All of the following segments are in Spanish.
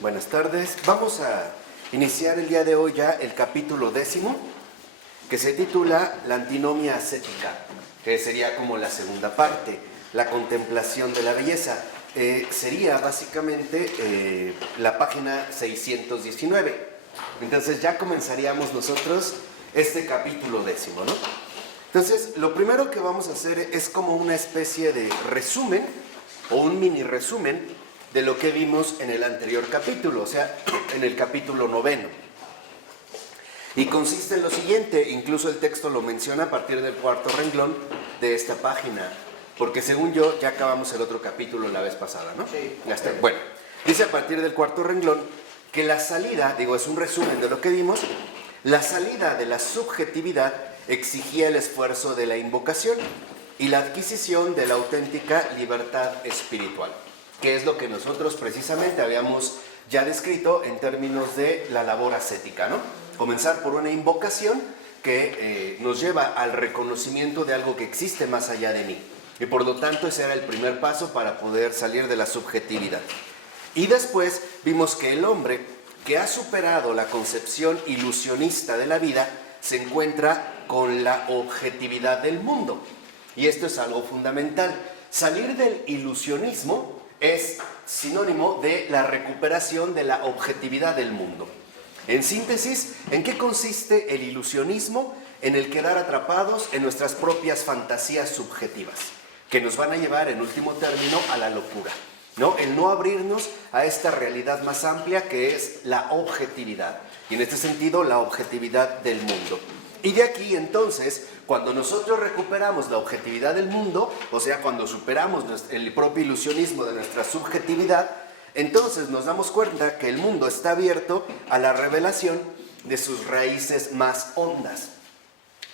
Buenas tardes. Vamos a iniciar el día de hoy ya el capítulo 10, que se titula La antinomia ascética, que sería como la segunda parte, la contemplación de la belleza. Sería básicamente la página 619. Entonces ya comenzaríamos nosotros este capítulo 10, ¿no? Entonces, lo primero que vamos a hacer es como una especie de resumen o un mini resumen de lo que vimos en el anterior capítulo, o sea, en el capítulo 9. Y consiste en lo siguiente, incluso el texto lo menciona a partir del cuarto renglón de esta página, porque según yo ya acabamos el otro capítulo la vez pasada, ¿no? Sí. Ya está. Bueno, dice a partir del cuarto renglón que la salida, es un resumen de lo que vimos, la salida de la subjetividad exigía el esfuerzo de la invocación y la adquisición de la auténtica libertad espiritual, que es lo que nosotros precisamente habíamos ya descrito en términos de la labor ascética, ¿no? Comenzar por una invocación que nos lleva al reconocimiento de algo que existe más allá de mí. Y por lo tanto ese era el primer paso para poder salir de la subjetividad. Y después vimos que el hombre que ha superado la concepción ilusionista de la vida se encuentra con la objetividad del mundo. Y esto es algo fundamental. Salir del ilusionismo es sinónimo de la recuperación de la objetividad del mundo. En síntesis, ¿en qué consiste el ilusionismo? En el quedar atrapados en nuestras propias fantasías subjetivas, que nos van a llevar en último término a la locura, ¿no? El no abrirnos a esta realidad más amplia que es la objetividad, y en este sentido la objetividad del mundo. Y de aquí entonces, cuando nosotros recuperamos la objetividad del mundo, o sea, cuando superamos el propio ilusionismo de nuestra subjetividad, entonces nos damos cuenta que el mundo está abierto a la revelación de sus raíces más hondas.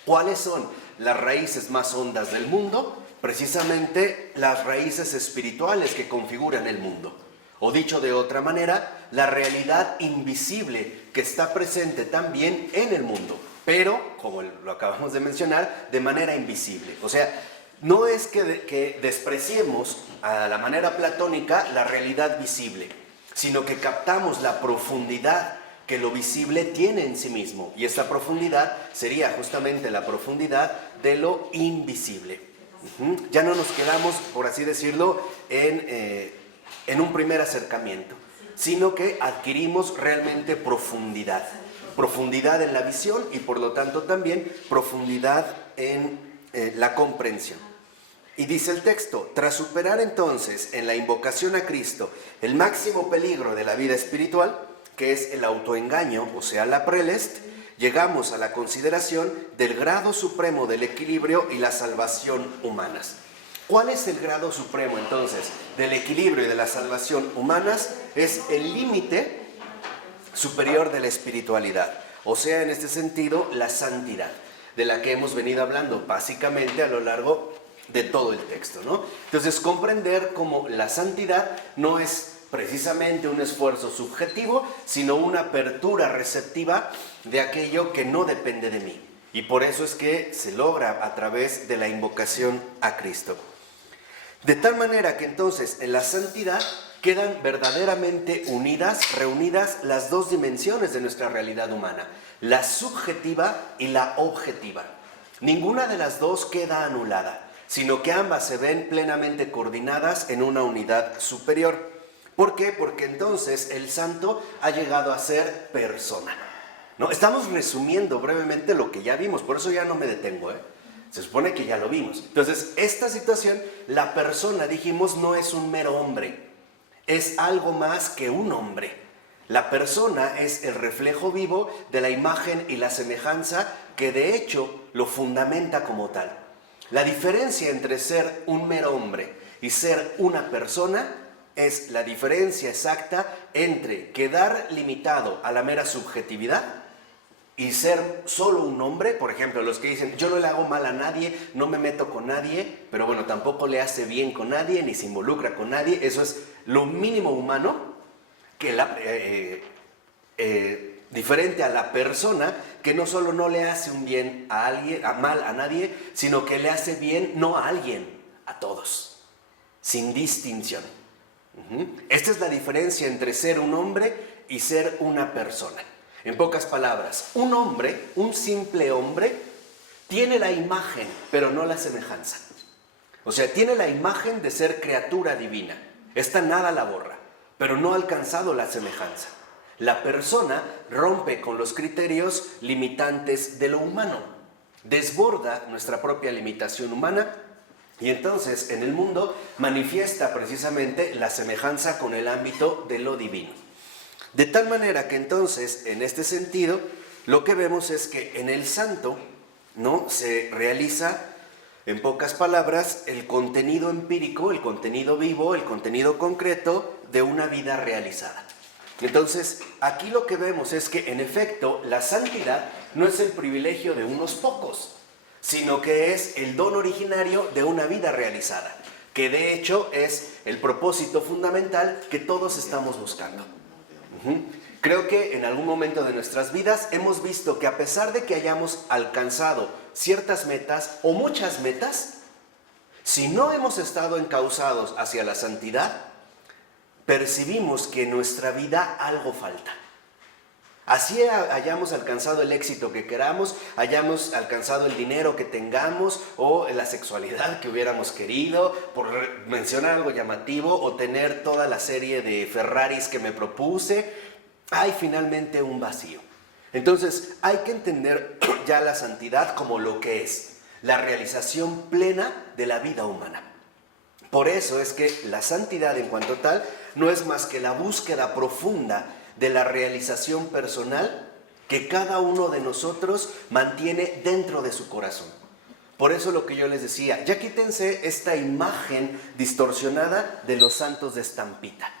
¿Cuáles son las raíces más hondas del mundo? Precisamente las raíces espirituales que configuran el mundo. O dicho de otra manera, la realidad invisible que está presente también en el mundo, pero, como lo acabamos de mencionar, de manera invisible. O sea, no es que despreciemos a la manera platónica la realidad visible, sino que captamos la profundidad que lo visible tiene en sí mismo. Y esta profundidad sería justamente la profundidad de lo invisible. Ya no nos quedamos, por así decirlo, en un primer acercamiento, sino que adquirimos realmente profundidad. Profundidad en la visión y por lo tanto también profundidad en la comprensión. Y dice el texto, tras superar entonces en la invocación a Cristo el máximo peligro de la vida espiritual, que es el autoengaño, o sea, la prelest, llegamos a la consideración del grado supremo del equilibrio y la salvación humanas. ¿Cuál es el grado supremo entonces del equilibrio y de la salvación humanas? Es el límite superior de la espiritualidad, o sea, en este sentido, la santidad, de la que hemos venido hablando básicamente a lo largo de todo el texto, ¿no? Entonces, comprender cómo la santidad no es precisamente un esfuerzo subjetivo, sino una apertura receptiva de aquello que no depende de mí. Y por eso es que se logra a través de la invocación a Cristo. De tal manera que entonces en la santidad quedan verdaderamente reunidas las dos dimensiones de nuestra realidad humana, la subjetiva y la objetiva. Ninguna de las dos queda anulada, sino que ambas se ven plenamente coordinadas en una unidad superior. ¿Por qué? Porque entonces el santo ha llegado a ser persona, ¿no? Estamos resumiendo brevemente lo que ya vimos, por eso ya no me detengo, Se supone que ya lo vimos. Entonces, esta situación, la persona, dijimos, no es un mero hombre, es algo más que un hombre. La persona es el reflejo vivo de la imagen y la semejanza que de hecho lo fundamenta como tal. La diferencia entre ser un mero hombre y ser una persona es la diferencia exacta entre quedar limitado a la mera subjetividad y ser solo un hombre. Por ejemplo, los que dicen, yo no le hago mal a nadie, no me meto con nadie, pero bueno, tampoco le hace bien con nadie, ni se involucra con nadie. Eso es lo mínimo humano, que diferente a la persona que no solo no le hace un bien a alguien, mal a nadie, sino que le hace bien no a alguien, a todos, sin distinción. Esta es la diferencia entre ser un hombre y ser una persona. En pocas palabras, un hombre, un simple hombre, tiene la imagen, pero no la semejanza. O sea, tiene la imagen de ser criatura divina. Esta nada la borra, pero no ha alcanzado la semejanza. La persona rompe con los criterios limitantes de lo humano, desborda nuestra propia limitación humana y entonces en el mundo manifiesta precisamente la semejanza con el ámbito de lo divino. De tal manera que entonces, en este sentido, lo que vemos es que en el santo, ¿no?, se realiza, en pocas palabras, el contenido empírico, el contenido vivo, el contenido concreto de una vida realizada. Entonces, aquí lo que vemos es que, en efecto, la santidad no es el privilegio de unos pocos, sino que es el don originario de una vida realizada, que de hecho es el propósito fundamental que todos estamos buscando. Creo que en algún momento de nuestras vidas hemos visto que a pesar de que hayamos alcanzado ciertas metas o muchas metas, si no hemos estado encausados hacia la santidad, percibimos que en nuestra vida algo falta. Así hayamos alcanzado el éxito que queramos, hayamos alcanzado el dinero que tengamos o la sexualidad que hubiéramos querido, por mencionar algo llamativo, o tener toda la serie de Ferraris que me propuse, hay finalmente un vacío. Entonces hay que entender ya la santidad como lo que es, la realización plena de la vida humana. Por eso es que la santidad en cuanto tal no es más que la búsqueda profunda de la realización personal que cada uno de nosotros mantiene dentro de su corazón. Por eso lo que yo les decía, ya quítense esta imagen distorsionada de los santos de estampita.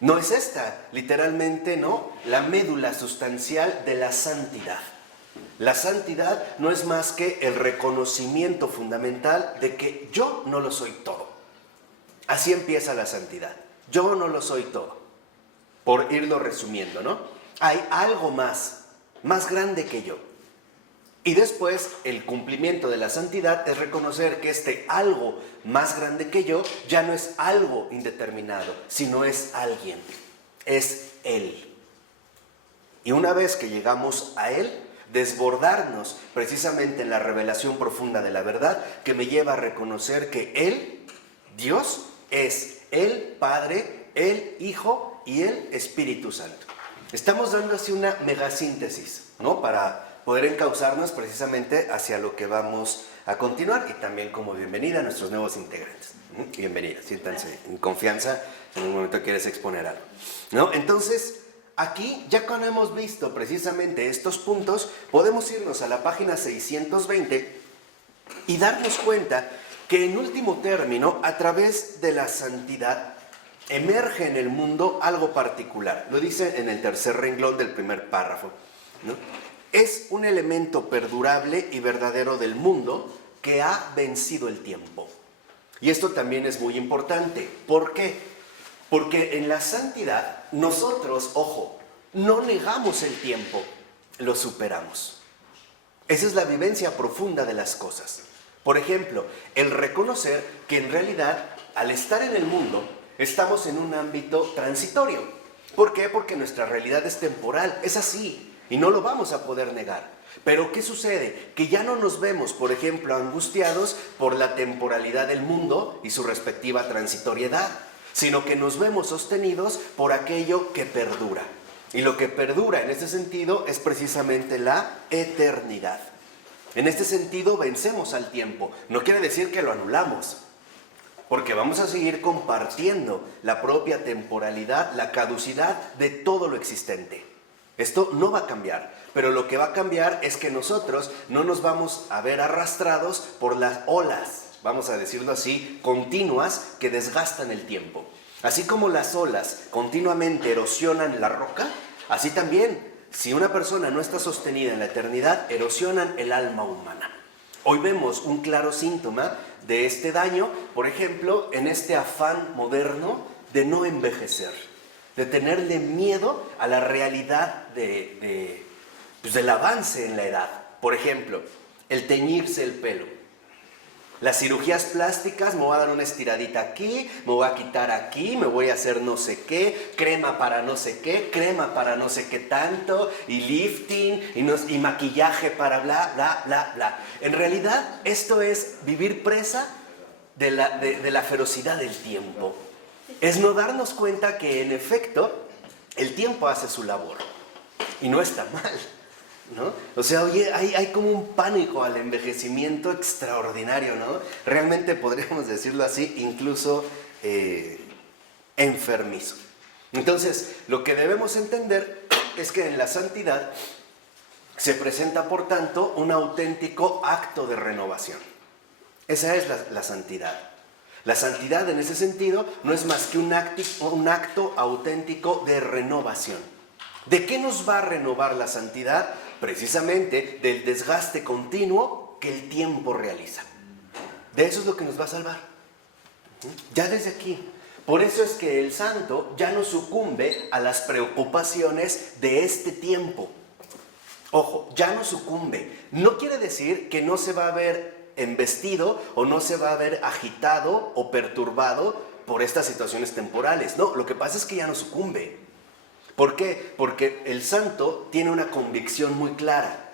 No es esta, literalmente, ¿no?, la médula sustancial de la santidad. La santidad no es más que el reconocimiento fundamental de que yo no lo soy todo. Así empieza la santidad. Yo no lo soy todo. Por irlo resumiendo, ¿no? Hay algo más grande que yo. Y después, el cumplimiento de la santidad es reconocer que este algo más grande que yo ya no es algo indeterminado, sino es alguien, es Él. Y una vez que llegamos a Él, desbordarnos precisamente en la revelación profunda de la verdad que me lleva a reconocer que Él, Dios, es el Padre, el Hijo y el Espíritu Santo. Estamos dando así una megasíntesis, ¿no?, para poder encauzarnos precisamente hacia lo que vamos a continuar, y también como bienvenida a nuestros nuevos integrantes. Bienvenida, siéntanse en confianza si en un momento quieres exponer algo, ¿no? Entonces, aquí, ya cuando hemos visto precisamente estos puntos, podemos irnos a la página 620 y darnos cuenta que en último término, a través de la santidad, emerge en el mundo algo particular. Lo dice en el tercer renglón del primer párrafo, ¿no? Es un elemento perdurable y verdadero del mundo que ha vencido el tiempo. Y esto también es muy importante. ¿Por qué? Porque en la santidad nosotros, ojo, no negamos el tiempo, lo superamos. Esa es la vivencia profunda de las cosas. Por ejemplo, el reconocer que en realidad, al estar en el mundo, estamos en un ámbito transitorio. ¿Por qué? Porque nuestra realidad es temporal, es así, y no lo vamos a poder negar. Pero ¿qué sucede? Que ya no nos vemos, por ejemplo, angustiados por la temporalidad del mundo y su respectiva transitoriedad, sino que nos vemos sostenidos por aquello que perdura. Y lo que perdura en este sentido es precisamente la eternidad. En este sentido vencemos al tiempo. No quiere decir que lo anulamos, porque vamos a seguir compartiendo la propia temporalidad, la caducidad de todo lo existente. Esto no va a cambiar, pero lo que va a cambiar es que nosotros no nos vamos a ver arrastrados por las olas, vamos a decirlo así, continuas que desgastan el tiempo. Así como las olas continuamente erosionan la roca, así también, si una persona no está sostenida en la eternidad, erosionan el alma humana. Hoy vemos un claro síntoma de este daño, por ejemplo, en este afán moderno de no envejecer, de tenerle miedo a la realidad del avance en la edad. Por ejemplo, el teñirse el pelo. Las cirugías plásticas, me voy a dar una estiradita aquí, me voy a quitar aquí, me voy a hacer no sé qué, crema para no sé qué, crema para no sé qué tanto, y lifting, y maquillaje para bla, bla, bla, bla. En realidad, esto es vivir presa de la ferocidad del tiempo. Es no darnos cuenta que, en efecto, el tiempo hace su labor. Y no está mal, ¿no? O sea, oye, hay como un pánico al envejecimiento extraordinario, ¿no? Realmente podríamos decirlo así, incluso enfermizo. Entonces, lo que debemos entender es que en la santidad se presenta, por tanto, un auténtico acto de renovación. Esa es la santidad. La santidad, en ese sentido, no es más que un acto auténtico de renovación. ¿De qué nos va a renovar la santidad? Precisamente del desgaste continuo que el tiempo realiza. De eso es lo que nos va a salvar. Ya desde aquí. Por eso es que el santo ya no sucumbe a las preocupaciones de este tiempo. Ojo, ya no sucumbe. No quiere decir que no se va a ver embestido o no se va a ver agitado o perturbado por estas situaciones temporales. No, lo que pasa es que ya no sucumbe. ¿Por qué? Porque el santo tiene una convicción muy clara.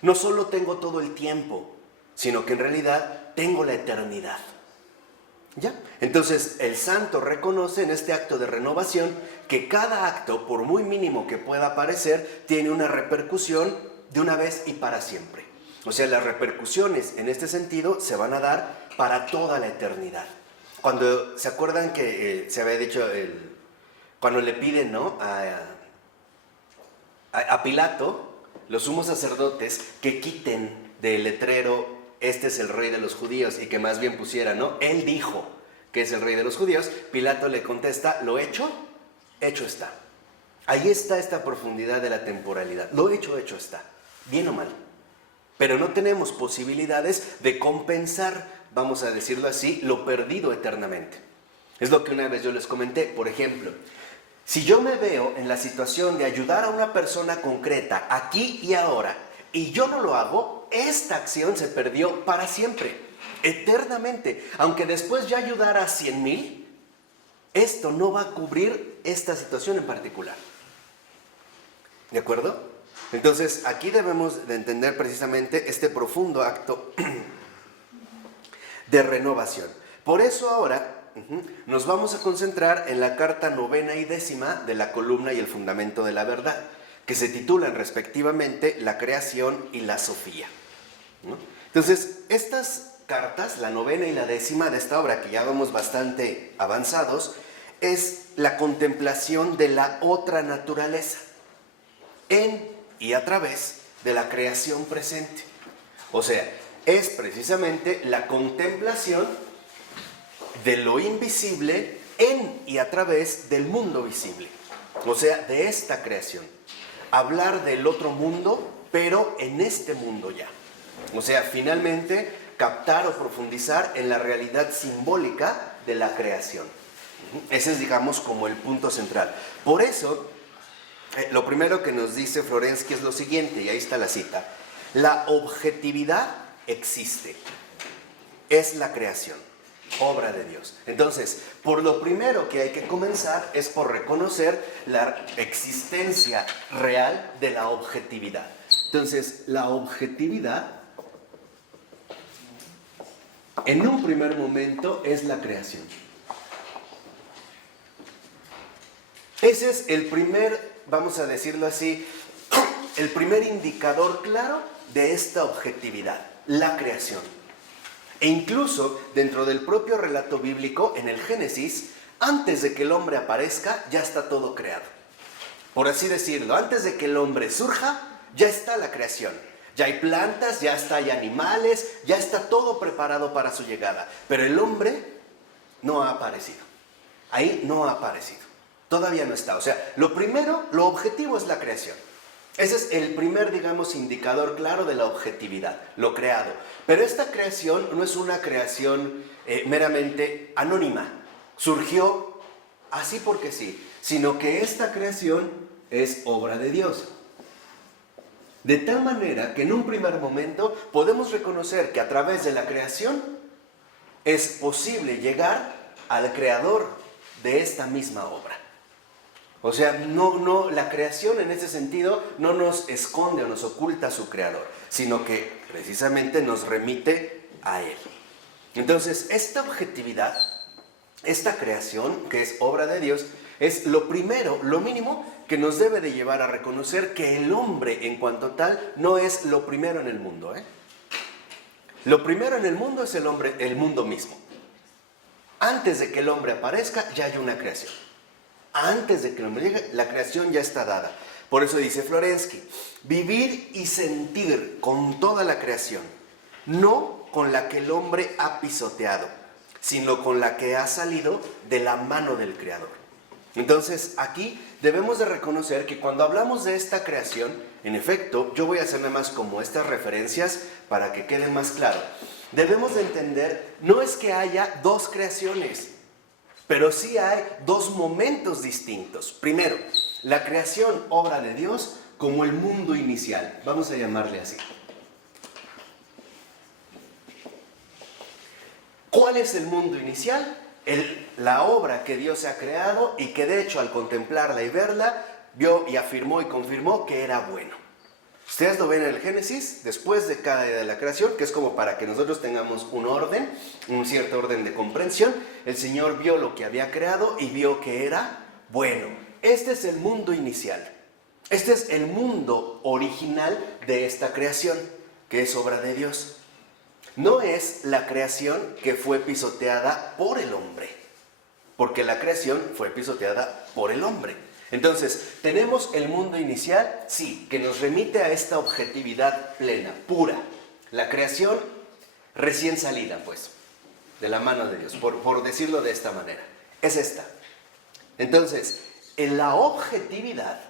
No solo tengo todo el tiempo, sino que en realidad tengo la eternidad. ¿Ya? Entonces el santo reconoce en este acto de renovación que cada acto, por muy mínimo que pueda parecer, tiene una repercusión de una vez y para siempre. O sea, las repercusiones en este sentido se van a dar para toda la eternidad. Cuando se acuerdan que se había dicho, cuando le piden, ¿no?, a Pilato, los sumos sacerdotes, que quiten del letrero, este es el rey de los judíos, y que más bien pusiera, ¿no?, él dijo que es el rey de los judíos. Pilato le contesta, lo hecho, hecho está. Ahí está esta profundidad de la temporalidad. Lo hecho, hecho está. Bien o mal. Pero no tenemos posibilidades de compensar, vamos a decirlo así, lo perdido eternamente. Es lo que una vez yo les comenté. Por ejemplo, si yo me veo en la situación de ayudar a una persona concreta aquí y ahora, y yo no lo hago, esta acción se perdió para siempre, eternamente. Aunque después ya ayudara a 100,000, esto no va a cubrir esta situación en particular. ¿De acuerdo? Entonces, aquí debemos de entender precisamente este profundo acto de renovación. Por eso ahora nos vamos a concentrar en la carta 9ª y 10ª de la columna y el fundamento de la verdad, que se titulan respectivamente La creación y la Sofía, ¿no? Entonces, estas cartas, la 9ª y la 10ª de esta obra, que ya vamos bastante avanzados, es la contemplación de la otra naturaleza en y a través de la creación presente. O sea, es precisamente la contemplación de lo invisible en y a través del mundo visible. O sea, de esta creación. Hablar del otro mundo, pero en este mundo ya. O sea, finalmente captar o profundizar en la realidad simbólica de la creación. Ese es, digamos, como el punto central. Por eso, lo primero que nos dice Florensky es lo siguiente, y ahí está la cita. La objetividad existe, es la creación, obra de Dios. Entonces, por lo primero que hay que comenzar es por reconocer la existencia real de la objetividad. Entonces, la objetividad, en un primer momento, es la creación. Ese es el primer, vamos a decirlo así, el primer indicador claro de esta objetividad, la creación. E incluso dentro del propio relato bíblico, en el Génesis, antes de que el hombre aparezca, ya está todo creado. Por así decirlo, antes de que el hombre surja, ya está la creación. Ya hay plantas, ya hay animales, ya está todo preparado para su llegada. Pero el hombre no ha aparecido. Ahí no ha aparecido. Todavía no está. O sea, lo primero, lo objetivo es la creación. Ese es el primer, digamos, indicador claro de la objetividad, lo creado. Pero esta creación no es una creación meramente anónima. Surgió así porque sí, sino que esta creación es obra de Dios. De tal manera que en un primer momento podemos reconocer que a través de la creación es posible llegar al creador de esta misma obra. O sea, la creación en ese sentido no nos esconde o nos oculta a su creador, sino que precisamente nos remite a él. Entonces, esta objetividad, esta creación, que es obra de Dios, es lo primero, lo mínimo que nos debe de llevar a reconocer que el hombre en cuanto tal no es lo primero en el mundo. Lo primero en el mundo es el hombre, el mundo mismo. Antes de que el hombre aparezca, ya hay una creación. Antes de que el hombre llegue, la creación ya está dada. Por eso dice Florensky, vivir y sentir con toda la creación, no con la que el hombre ha pisoteado, sino con la que ha salido de la mano del Creador. Entonces, aquí debemos de reconocer que cuando hablamos de esta creación, en efecto, yo voy a hacer nada más como estas referencias para que quede más claro. Debemos de entender, no es que haya dos creaciones, pero sí hay dos momentos distintos. Primero, la creación, obra de Dios, como el mundo inicial. Vamos a llamarle así. ¿Cuál es el mundo inicial? La obra que Dios ha creado y que de hecho al contemplarla y verla, vio y afirmó y confirmó que era bueno. Ustedes lo ven en el Génesis, después de cada día de la creación, que es como para que nosotros tengamos un orden, un cierto orden de comprensión. El Señor vio lo que había creado y vio que era bueno. Este es el mundo inicial. Este es el mundo original de esta creación, que es obra de Dios. No es la creación que fue pisoteada por el hombre, porque la creación fue pisoteada por el hombre. Entonces, tenemos el mundo inicial, sí, que nos remite a esta objetividad plena, pura. La creación recién salida, pues, de la mano de Dios, por decirlo de esta manera. Es esta. Entonces, en la objetividad,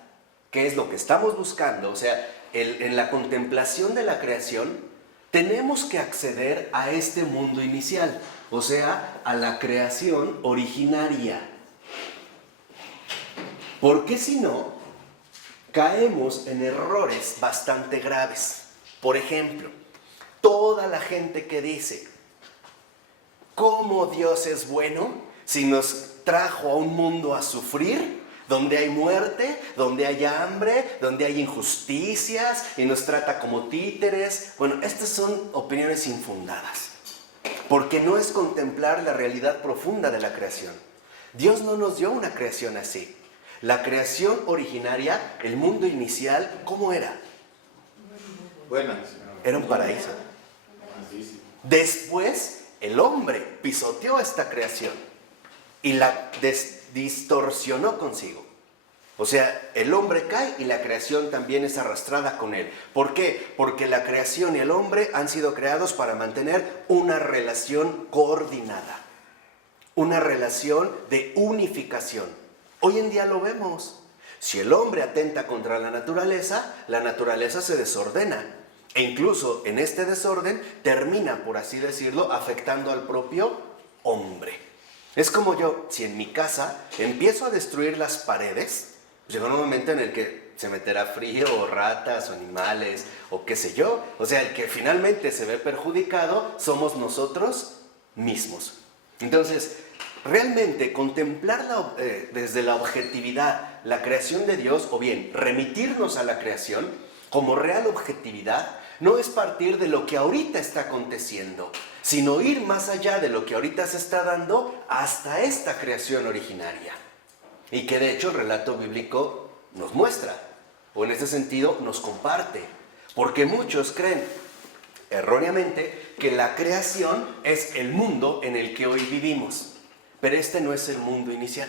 que es lo que estamos buscando, o sea, en la contemplación de la creación, tenemos que acceder a este mundo inicial, o sea, a la creación originaria. Porque si no, caemos en errores bastante graves. Por ejemplo, toda la gente que dice, ¿cómo Dios es bueno si nos trajo a un mundo a sufrir? Donde hay muerte, donde hay hambre, donde hay injusticias y nos trata como títeres. Bueno, estas son opiniones infundadas, porque no es contemplar la realidad profunda de la creación. Dios no nos dio una creación así. La creación originaria, el mundo inicial, ¿cómo era? Buena. Era un paraíso. Después, el hombre pisoteó esta creación y la distorsionó consigo. O sea, el hombre cae y la creación también es arrastrada con él. ¿Por qué? Porque la creación y el hombre han sido creados para mantener una relación coordinada, una relación de unificación. Hoy en día lo vemos. Si el hombre atenta contra la naturaleza se desordena. E incluso en este desorden termina, por así decirlo, afectando al propio hombre. Es como yo, si en mi casa empiezo a destruir las paredes, llega un momento en el que se meterá frío, o ratas, o animales, o qué sé yo. O sea, el que finalmente se ve perjudicado somos nosotros mismos. Entonces, realmente contemplar desde la objetividad la creación de Dios, o bien remitirnos a la creación como real objetividad, no es partir de lo que ahorita está aconteciendo, sino ir más allá de lo que ahorita se está dando hasta esta creación originaria. Y que de hecho el relato bíblico nos muestra, o en ese sentido nos comparte, porque muchos creen erróneamente que la creación es el mundo en el que hoy vivimos. Pero este no es el mundo inicial.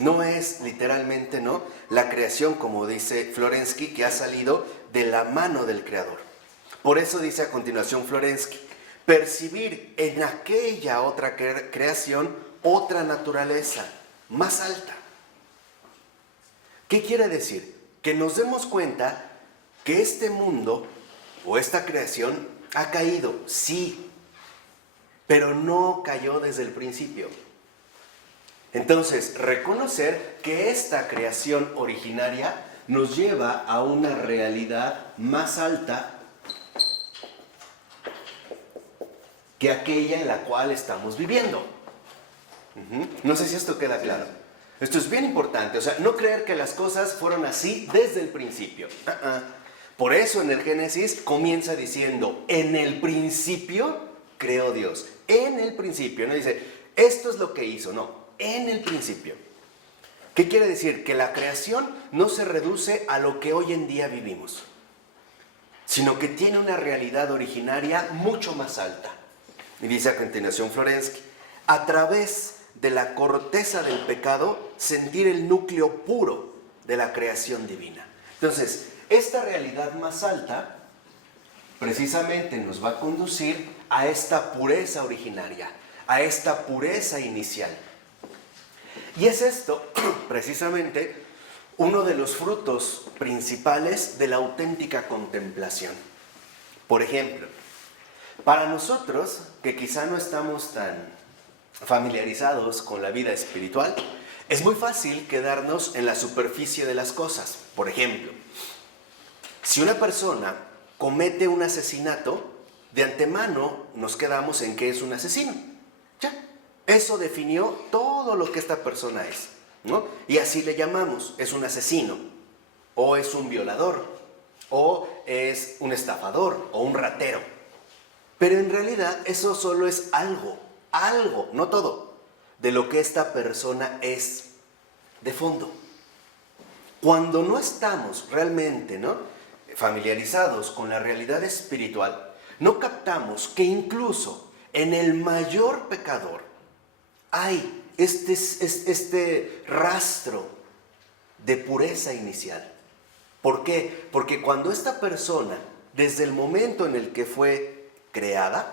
No es literalmente, ¿no?, la creación, como dice Florensky, que ha salido de la mano del Creador. Por eso dice a continuación Florensky, percibir en aquella otra creación otra naturaleza más alta. ¿Qué quiere decir? Que nos demos cuenta que este mundo o esta creación ha caído, sí, pero no cayó desde el principio. Entonces, reconocer que esta creación originaria nos lleva a una realidad más alta que aquella en la cual estamos viviendo. No sé si esto queda claro. Esto es bien importante, o sea, no creer que las cosas fueron así desde el principio. Por eso en el Génesis comienza diciendo, en el principio creó Dios. En el principio, no dice, esto es lo que hizo, no, en el principio. ¿Qué quiere decir? Que la creación no se reduce a lo que hoy en día vivimos, sino que tiene una realidad originaria mucho más alta. Y dice a continuación Florensky, a través de la corteza del pecado, sentir el núcleo puro de la creación divina. Entonces, esta realidad más alta, precisamente nos va a conducir a esta pureza originaria, a esta pureza inicial. Y es esto, precisamente, uno de los frutos principales de la auténtica contemplación. Por ejemplo, para nosotros, que quizá no estamos tan familiarizados con la vida espiritual, es muy fácil quedarnos en la superficie de las cosas. Por ejemplo, si una persona comete un asesinato, de antemano nos quedamos en que es un asesino. Ya, eso definió todo lo que esta persona es, ¿no? Y así le llamamos, es un asesino, o es un violador, o es un estafador, o un ratero. Pero en realidad eso solo es algo, no todo, de lo que esta persona es de fondo. Cuando no estamos realmente, ¿no?, familiarizados con la realidad espiritual, no captamos que incluso en el mayor pecador hay este rastro de pureza inicial. ¿Por qué? Porque cuando esta persona, desde el momento en el que fue creada,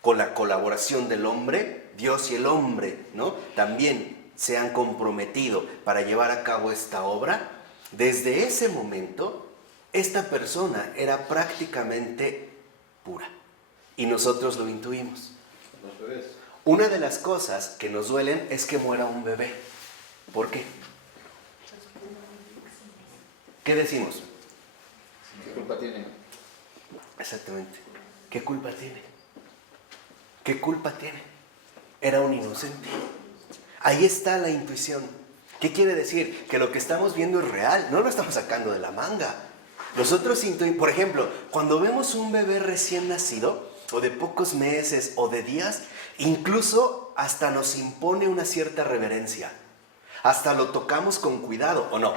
con la colaboración del hombre, Dios y el hombre, ¿no?, también se han comprometido para llevar a cabo esta obra, desde ese momento, esta persona era prácticamente pura. Y nosotros lo intuimos. Los bebés. Una de las cosas que nos duelen es que muera un bebé. ¿Por qué? ¿Qué decimos? ¿Qué culpa tienen? Exactamente. ¿Qué culpa tiene? ¿Qué culpa tiene? Era un inocente. Ahí está la intuición. ¿Qué quiere decir? Que lo que estamos viendo es real, no lo estamos sacando de la manga. Nosotros intuimos, por ejemplo, cuando vemos un bebé recién nacido, o de pocos meses, o de días, incluso hasta nos impone una cierta reverencia. Hasta lo tocamos con cuidado, ¿o no?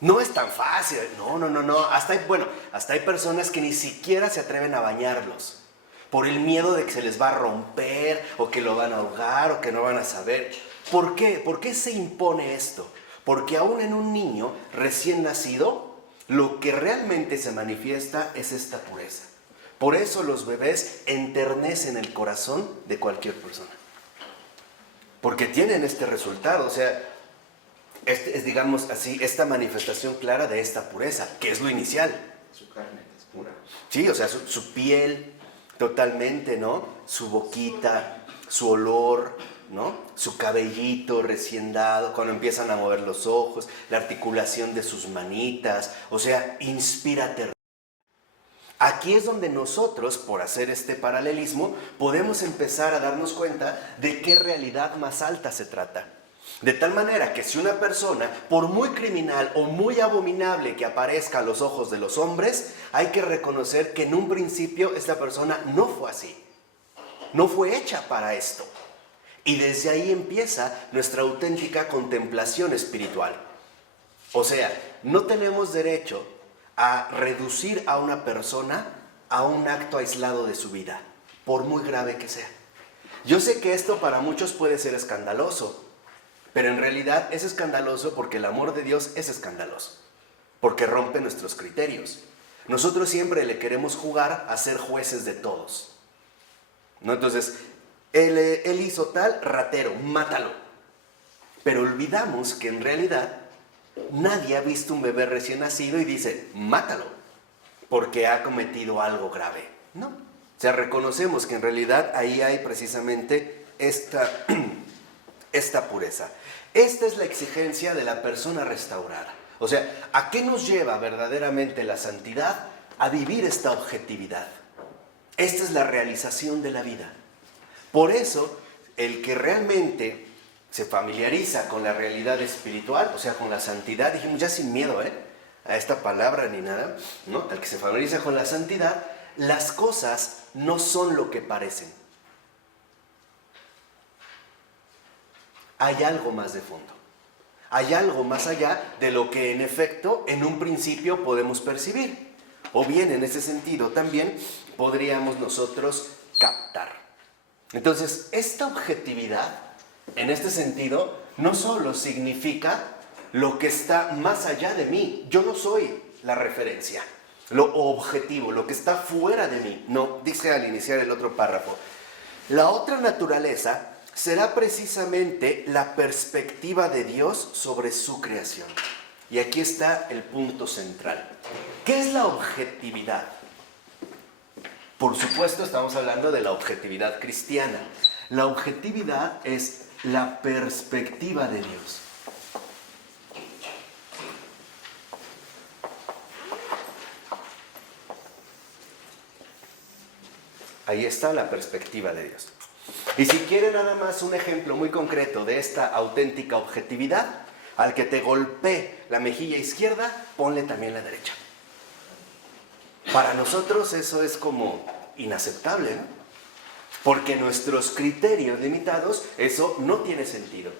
No es tan fácil, no. Hasta hay personas que ni siquiera se atreven a bañarlos, por el miedo de que se les va a romper, o que lo van a ahogar, o que no van a saber. ¿Por qué? ¿Por qué se impone esto? Porque aún en un niño recién nacido, lo que realmente se manifiesta es esta pureza. Por eso los bebés enternecen el corazón de cualquier persona. Porque tienen este resultado, o sea, es, digamos así, esta manifestación clara de esta pureza, que es lo inicial. Su carne es pura. Sí, o sea, su piel totalmente, ¿no? Su boquita, su olor, ¿no? Su cabellito recién dado, cuando empiezan a mover los ojos, la articulación de sus manitas, o sea, inspira ternura. Aquí es donde nosotros, por hacer este paralelismo, podemos empezar a darnos cuenta de qué realidad más alta se trata. De tal manera que si una persona, por muy criminal o muy abominable que aparezca a los ojos de los hombres, hay que reconocer que en un principio esta persona no fue así. No fue hecha para esto. Y desde ahí empieza nuestra auténtica contemplación espiritual. O sea, no tenemos derecho a reducir a una persona a un acto aislado de su vida, por muy grave que sea. Yo sé que esto para muchos puede ser escandaloso, pero en realidad es escandaloso porque el amor de Dios es escandaloso, porque rompe nuestros criterios. Nosotros siempre le queremos jugar a ser jueces de todos, ¿no? Entonces, él hizo tal, ratero, mátalo. Pero olvidamos que en realidad nadie ha visto un bebé recién nacido y dice, mátalo, porque ha cometido algo grave. No. O sea, reconocemos que en realidad ahí hay precisamente esta pureza. Esta es la exigencia de la persona restaurada. O sea, ¿a qué nos lleva verdaderamente la santidad? A vivir esta objetividad. Esta es la realización de la vida. Por eso, el que realmente se familiariza con la realidad espiritual, o sea, con la santidad, dijimos ya sin miedo, a esta palabra ni nada, ¿no? El que se familiariza con la santidad, las cosas no son lo que parecen. Hay algo más de fondo. Hay algo más allá de lo que en efecto en un principio podemos percibir. O bien en ese sentido también podríamos nosotros captar. Entonces, esta objetividad, en este sentido, no solo significa lo que está más allá de mí. Yo no soy la referencia, lo objetivo, lo que está fuera de mí. No, dice al iniciar el otro párrafo. La otra naturaleza será precisamente la perspectiva de Dios sobre su creación. Y aquí está el punto central. ¿Qué es la objetividad? Por supuesto, estamos hablando de la objetividad cristiana. La objetividad es la perspectiva de Dios. Ahí está la perspectiva de Dios. Y si quiere nada más un ejemplo muy concreto de esta auténtica objetividad, al que te golpee la mejilla izquierda, ponle también la derecha. Para nosotros eso es como inaceptable, ¿no? Porque nuestros criterios limitados, eso no tiene sentido.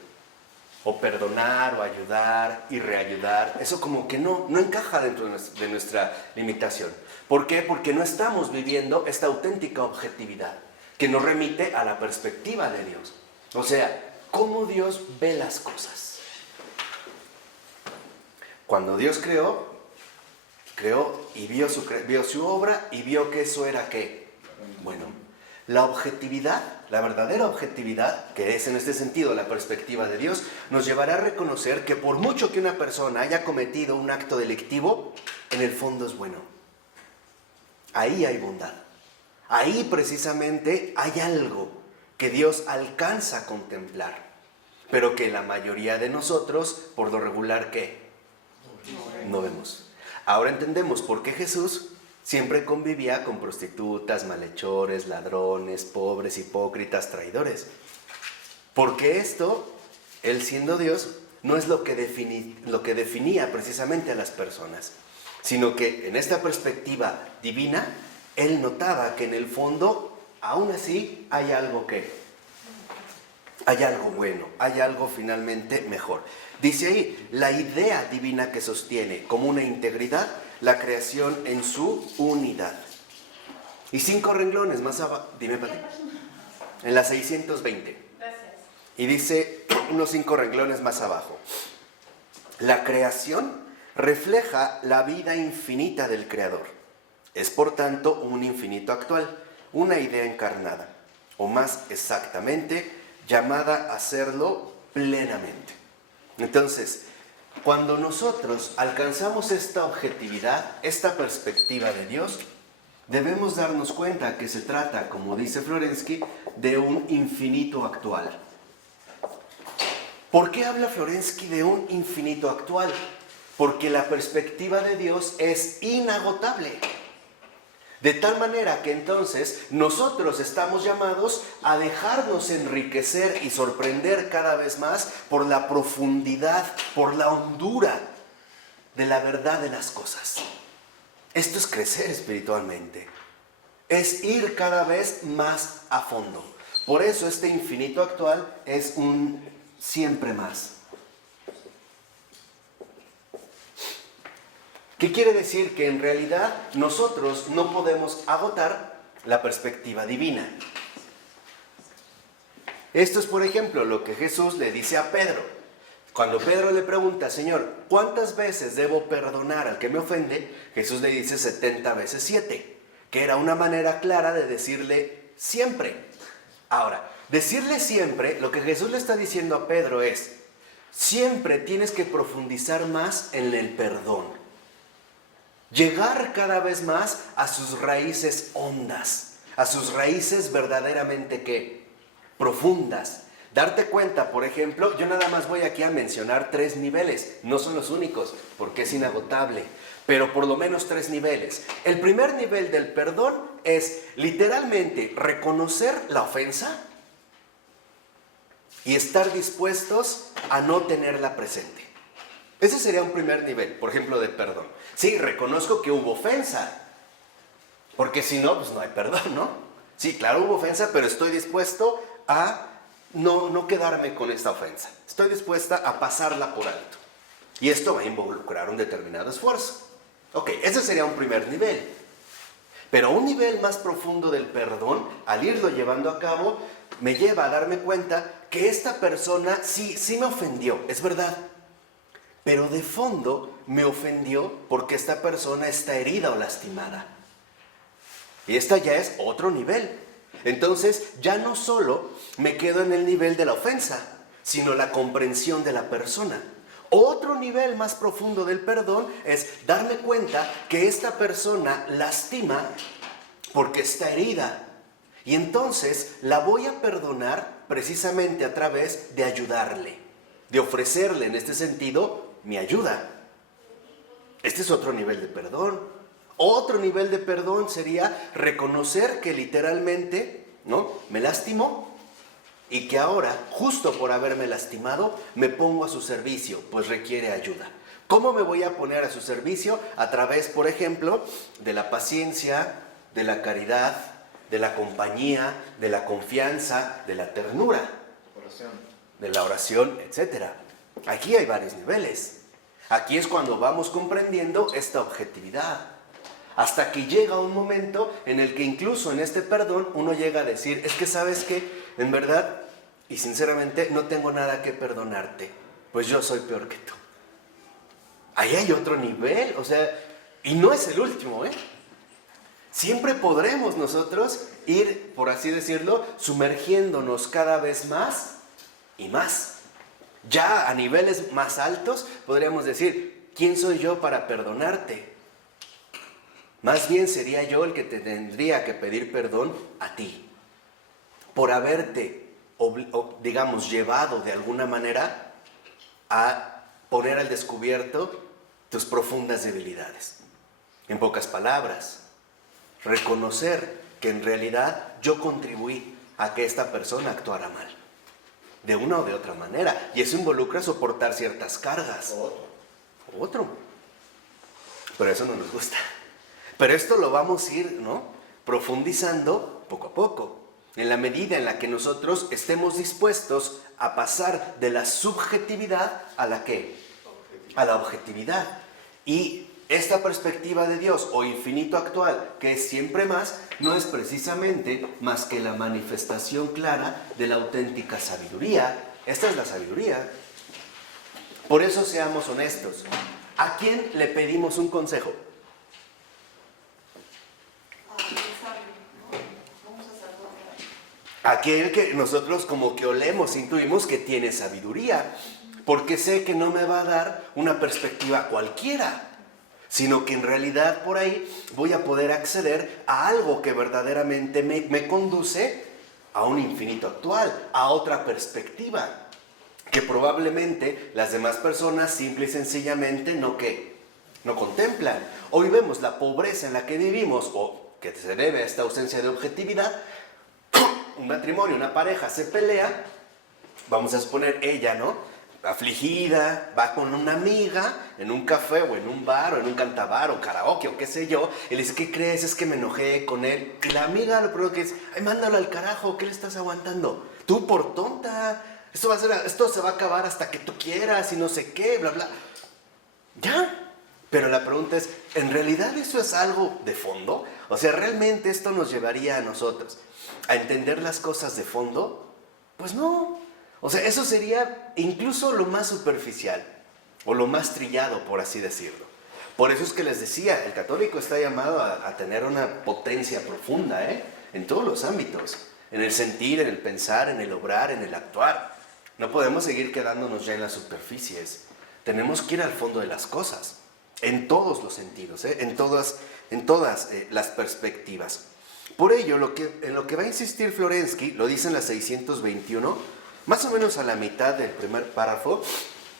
O perdonar, o ayudar, y reayudar, eso como que no encaja dentro de nuestra limitación. ¿Por qué? Porque no estamos viviendo esta auténtica objetividad que nos remite a la perspectiva de Dios. O sea, cómo Dios ve las cosas. Cuando Dios creó y vio su obra y vio que eso era ¿qué? Bueno, la objetividad, la verdadera objetividad, que es en este sentido la perspectiva de Dios, nos llevará a reconocer que por mucho que una persona haya cometido un acto delictivo, en el fondo es bueno. Ahí hay bondad. Ahí precisamente hay algo que Dios alcanza a contemplar, pero que la mayoría de nosotros, por lo regular, ¿qué? No vemos. Ahora entendemos por qué Jesús siempre convivía con prostitutas, malhechores, ladrones, pobres, hipócritas, traidores. Porque esto, Él siendo Dios, no es lo que definía precisamente a las personas, sino que en esta perspectiva divina, Él notaba que en el fondo, aún así, hay algo hay algo bueno, hay algo finalmente mejor. Dice ahí, la idea divina que sostiene como una integridad la creación en su unidad. Y 5 renglones más abajo, dime Pati, en la 620. Gracias. Y dice unos 5 renglones más abajo, la creación refleja la vida infinita del Creador. Es por tanto un infinito actual, una idea encarnada, o más exactamente, llamada a serlo plenamente. Entonces, cuando nosotros alcanzamos esta objetividad, esta perspectiva de Dios, debemos darnos cuenta que se trata, como dice Florensky, de un infinito actual. ¿Por qué habla Florensky de un infinito actual? Porque la perspectiva de Dios es inagotable. De tal manera que entonces nosotros estamos llamados a dejarnos enriquecer y sorprender cada vez más por la profundidad, por la hondura de la verdad de las cosas. Esto es crecer espiritualmente. Es ir cada vez más a fondo. Por eso este infinito actual es un siempre más. ¿Qué quiere decir? Que en realidad nosotros no podemos agotar la perspectiva divina. Esto es, por ejemplo, lo que Jesús le dice a Pedro. Cuando Pedro le pregunta, Señor, ¿cuántas veces debo perdonar al que me ofende? Jesús le dice 70 veces 7, que era una manera clara de decirle siempre. Ahora, decirle siempre, lo que Jesús le está diciendo a Pedro es, siempre tienes que profundizar más en el perdón. Llegar cada vez más a sus raíces hondas, a sus raíces verdaderamente ¿qué? Profundas. Darte cuenta, por ejemplo, yo nada más voy aquí a mencionar 3 niveles, no son los únicos, porque es inagotable, pero por lo menos 3 niveles. El primer nivel del perdón es literalmente reconocer la ofensa y estar dispuestos a no tenerla presente. Ese sería un primer nivel, por ejemplo, de perdón. Sí, reconozco que hubo ofensa, porque si no, pues no hay perdón, ¿no? Sí, claro, hubo ofensa, pero estoy dispuesto a no quedarme con esta ofensa. Estoy dispuesta a pasarla por alto. Y esto va a involucrar un determinado esfuerzo. Ok, ese sería un primer nivel. Pero un nivel más profundo del perdón, al irlo llevando a cabo, me lleva a darme cuenta que esta persona sí me ofendió, es verdad. Pero de fondo me ofendió porque esta persona está herida o lastimada. Y esta ya es otro nivel. Entonces ya no solo me quedo en el nivel de la ofensa, sino la comprensión de la persona. Otro nivel más profundo del perdón es darme cuenta que esta persona lastima porque está herida. Y entonces la voy a perdonar precisamente a través de ayudarle, de ofrecerle en este sentido mi ayuda. Este es otro nivel de perdón. Otro nivel de perdón sería reconocer que literalmente, ¿no?, me lastimó y que ahora, justo por haberme lastimado, me pongo a su servicio, pues requiere ayuda. ¿Cómo me voy a poner a su servicio? A través, por ejemplo, de la paciencia, de la caridad, de la compañía, de la confianza, de la ternura, Oración. de la oración, etc. Aquí hay varios niveles. Aquí es cuando vamos comprendiendo esta objetividad. Hasta que llega un momento en el que incluso en este perdón uno llega a decir, es que sabes que en verdad y sinceramente no tengo nada que perdonarte, pues yo soy peor que tú. Ahí hay otro nivel, o sea, y no es el último, ¿eh? Siempre podremos nosotros ir, por así decirlo, sumergiéndonos cada vez más y más. Ya a niveles más altos podríamos decir, ¿quién soy yo para perdonarte? Más bien sería yo el que te tendría que pedir perdón a ti, por haberte, digamos, llevado de alguna manera a poner al descubierto tus profundas debilidades. En pocas palabras, reconocer que en realidad yo contribuí a que esta persona actuara mal, de una o de otra manera, y eso involucra soportar ciertas cargas. Otro. Pero eso no nos gusta. Pero esto lo vamos a ir, ¿no?, profundizando poco a poco, en la medida en la que nosotros estemos dispuestos a pasar de la subjetividad a la ¿qué? A la objetividad. Y esta perspectiva de Dios o infinito actual, que es siempre más, no es precisamente más que la manifestación clara de la auténtica sabiduría. Esta es la sabiduría. Por eso seamos honestos. ¿A quién le pedimos un consejo? Aquel que nosotros como que olemos, intuimos que tiene sabiduría, porque sé que no me va a dar una perspectiva cualquiera, sino que en realidad por ahí voy a poder acceder a algo que verdaderamente me conduce a un infinito actual, a otra perspectiva, que probablemente las demás personas simple y sencillamente no contemplan. Hoy vemos la pobreza en la que vivimos, o que se debe a esta ausencia de objetividad. Un matrimonio, una pareja se pelea, vamos a suponer ella, ¿no?, afligida, va con una amiga en un café o en un bar o en un cantabar o karaoke o qué sé yo, y le dice, ¿qué crees? Es que me enojé con él. Y la amiga lo primero que dice, ay, mándalo al carajo, ¿qué le estás aguantando? Tú por tonta, esto se va a acabar hasta que tú quieras y no sé qué, bla, bla. Ya, pero la pregunta es, ¿en realidad eso es algo de fondo? O sea, ¿realmente esto nos llevaría a nosotros a entender las cosas de fondo? Pues no. O sea, eso sería incluso lo más superficial o lo más trillado, por así decirlo. Por eso es que les decía, el católico está llamado a tener una potencia profunda, en todos los ámbitos, en el sentir, en el pensar, en el obrar, en el actuar. No podemos seguir quedándonos ya en las superficies. Tenemos que ir al fondo de las cosas, en todos los sentidos, en todas las perspectivas. Por ello, en lo que va a insistir Florensky, lo dice en la 621, más o menos a la mitad del primer párrafo,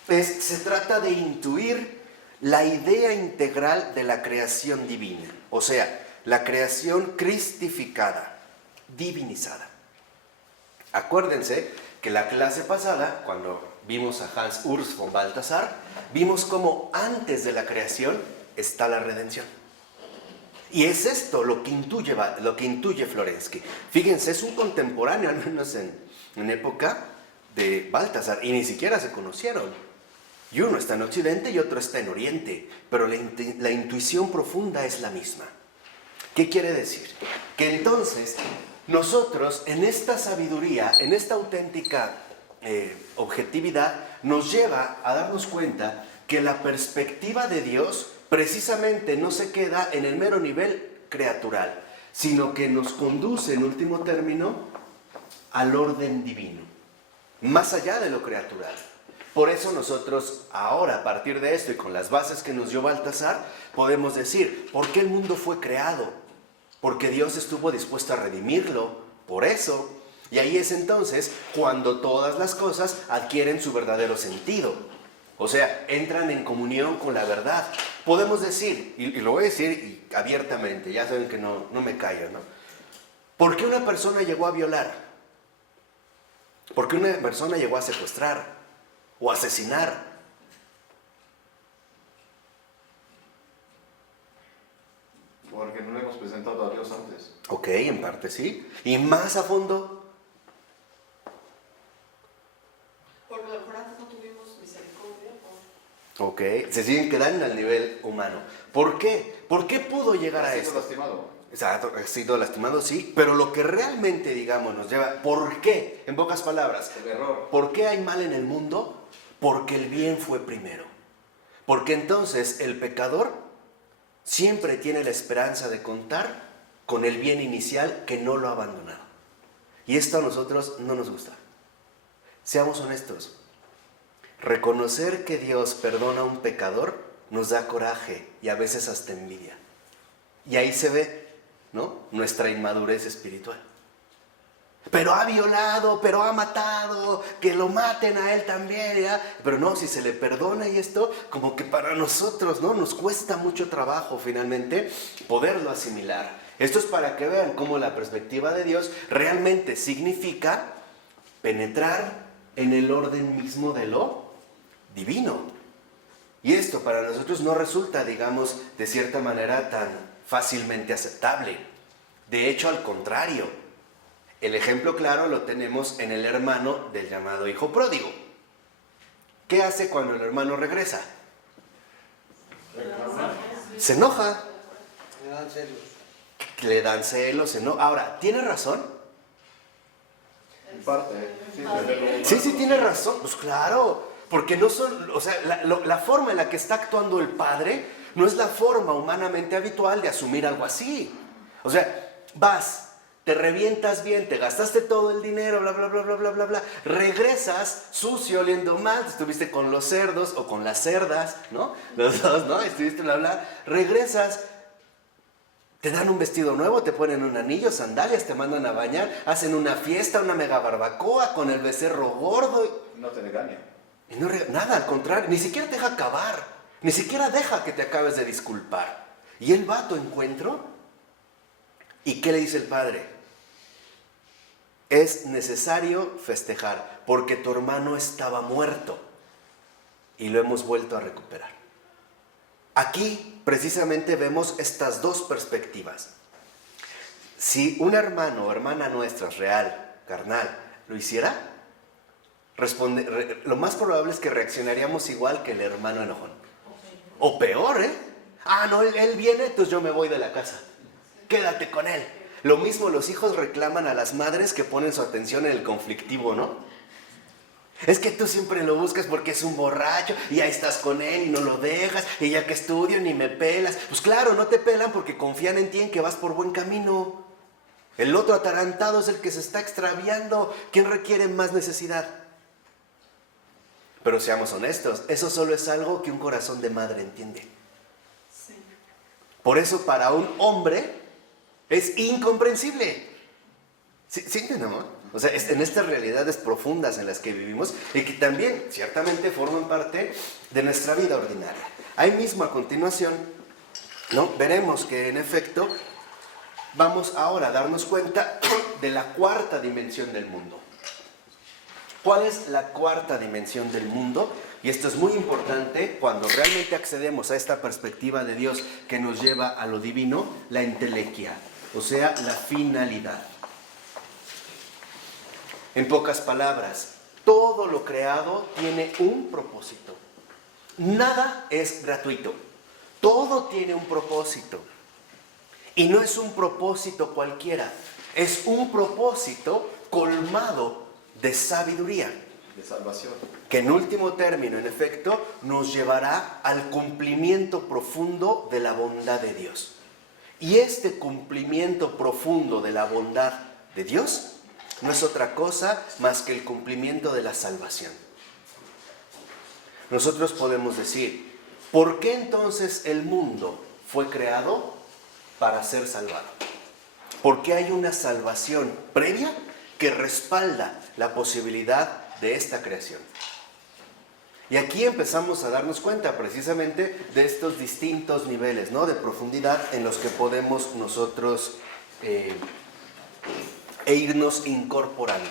se trata de intuir la idea integral de la creación divina. O sea, la creación cristificada, divinizada. Acuérdense que la clase pasada, cuando vimos a Hans Urs von Balthasar, vimos cómo antes de la creación está la redención. Y es esto lo que intuye Florensky. Fíjense, es un contemporáneo, al menos en época de Balthasar, y ni siquiera se conocieron. Y uno está en Occidente y otro está en Oriente, pero la intuición profunda es la misma. ¿Qué quiere decir? Que entonces nosotros en esta sabiduría, en esta auténtica objetividad, nos lleva a darnos cuenta que la perspectiva de Dios precisamente no se queda en el mero nivel creatural, sino que nos conduce en último término al orden divino, más allá de lo creatural. Por eso nosotros ahora, a partir de esto y con las bases que nos dio Balthasar, podemos decir, ¿por qué el mundo fue creado? Porque Dios estuvo dispuesto a redimirlo, por eso. Y ahí es entonces cuando todas las cosas adquieren su verdadero sentido. O sea, entran en comunión con la verdad. Podemos decir, y lo voy a decir abiertamente, ya saben que no me callo, ¿no? ¿Por qué una persona llegó a violar? ¿Por qué una persona llegó a secuestrar o asesinar? Porque no le hemos presentado a Dios antes. Ok, en parte sí. ¿Y más a fondo? Porque a lo mejor antes no tuvimos misericordia. Ok, se siguen quedando al nivel humano. ¿Por qué? ¿Por qué pudo llegar a Ha sido esto? lastimado. Exacto, ha sido lastimado, sí, pero lo que realmente, digamos, nos lleva... ¿Por qué? En pocas palabras, El error. ¿por qué hay mal en el mundo? Porque el bien fue primero. Porque entonces el pecador siempre tiene la esperanza de contar con el bien inicial que no lo ha abandonado. Y esto a nosotros no nos gusta. Seamos honestos. Reconocer que Dios perdona a un pecador nos da coraje y a veces hasta envidia. Y ahí se ve, ¿no?, nuestra inmadurez espiritual. Pero ha violado, pero ha matado, que lo maten a él también, ¿ya? Pero no, si se le perdona y esto, como que para nosotros, ¿no?, nos cuesta mucho trabajo finalmente poderlo asimilar. Esto es para que vean cómo la perspectiva de Dios realmente significa penetrar en el orden mismo de lo divino. Y esto para nosotros no resulta, digamos, de cierta manera tan fácilmente aceptable. De hecho, al contrario. El ejemplo claro lo tenemos en el hermano del llamado hijo pródigo. ¿Qué hace cuando el hermano regresa? Se enoja. Le dan celos. Le dan celos, Ahora, ¿tiene razón? En parte. Sí, desde luego. Sí, tiene razón. Pues claro, porque no son, o sea, la forma en la que está actuando el padre no es la forma humanamente habitual de asumir algo así. O sea, vas, te revientas bien, te gastaste todo el dinero, bla, bla, bla, bla, bla, bla, bla. Regresas sucio, oliendo mal, estuviste con los cerdos o con las cerdas, ¿no? Los dos, ¿no? Estuviste, bla, bla. Regresas, te dan un vestido nuevo, te ponen un anillo, sandalias, te mandan a bañar, hacen una fiesta, una mega barbacoa con el becerro gordo. No te engaña. Y no, nada, al contrario, ni siquiera te deja acabar, ni siquiera deja que te acabes de disculpar. Y él va a tu encuentro, ¿y qué le dice el padre? Es necesario festejar, porque tu hermano estaba muerto y lo hemos vuelto a recuperar. Aquí precisamente vemos estas dos perspectivas. Si un hermano o hermana nuestra, real, carnal, lo hiciera, lo más probable es que reaccionaríamos igual que el hermano enojón. O peor, ¿eh? Ah, no, él viene, entonces yo me voy de la casa. Quédate con él. Lo mismo los hijos reclaman a las madres que ponen su atención en el conflictivo, ¿no? Es que tú siempre lo buscas porque es un borracho y ahí estás con él y no lo dejas y ya que estudio ni me pelas. Pues claro, no te pelan porque confían en ti, en que vas por buen camino. El otro atarantado es el que se está extraviando. ¿Quién requiere más necesidad? Pero seamos honestos, eso solo es algo que un corazón de madre entiende. Sí. Por eso para un hombre es incomprensible. ¿Sí entienden, amor? O sea, en estas realidades profundas en las que vivimos y que también ciertamente forman parte de nuestra vida ordinaria. Ahí mismo a continuación, ¿no?, veremos que en efecto vamos ahora a darnos cuenta de la cuarta dimensión del mundo. ¿Cuál es la cuarta dimensión del mundo? Y esto es muy importante cuando realmente accedemos a esta perspectiva de Dios que nos lleva a lo divino, la entelequia, o sea, la finalidad. En pocas palabras, todo lo creado tiene un propósito. Nada es gratuito. Todo tiene un propósito. Y no es un propósito cualquiera. Es un propósito colmado de sabiduría. De salvación. Que en último término, en efecto, nos llevará al cumplimiento profundo de la bondad de Dios. Y este cumplimiento profundo de la bondad de Dios no es otra cosa más que el cumplimiento de la salvación. Nosotros podemos decir, ¿por qué entonces el mundo fue creado? Para ser salvado. Porque hay una salvación previa que respalda la posibilidad de esta creación. Y aquí empezamos a darnos cuenta precisamente de estos distintos niveles, ¿no?, de profundidad en los que podemos nosotros irnos incorporando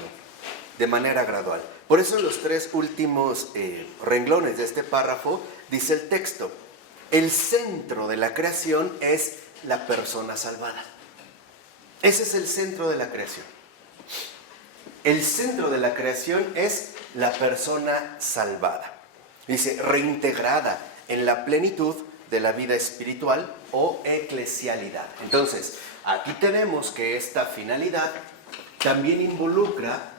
de manera gradual. Por eso en los tres últimos renglones de este párrafo dice el texto, el centro de la creación es la persona salvada. Ese es el centro de la creación. El centro de la creación es la persona salvada. Dice, reintegrada en la plenitud de la vida espiritual o eclesialidad. Entonces, aquí tenemos que esta finalidad también involucra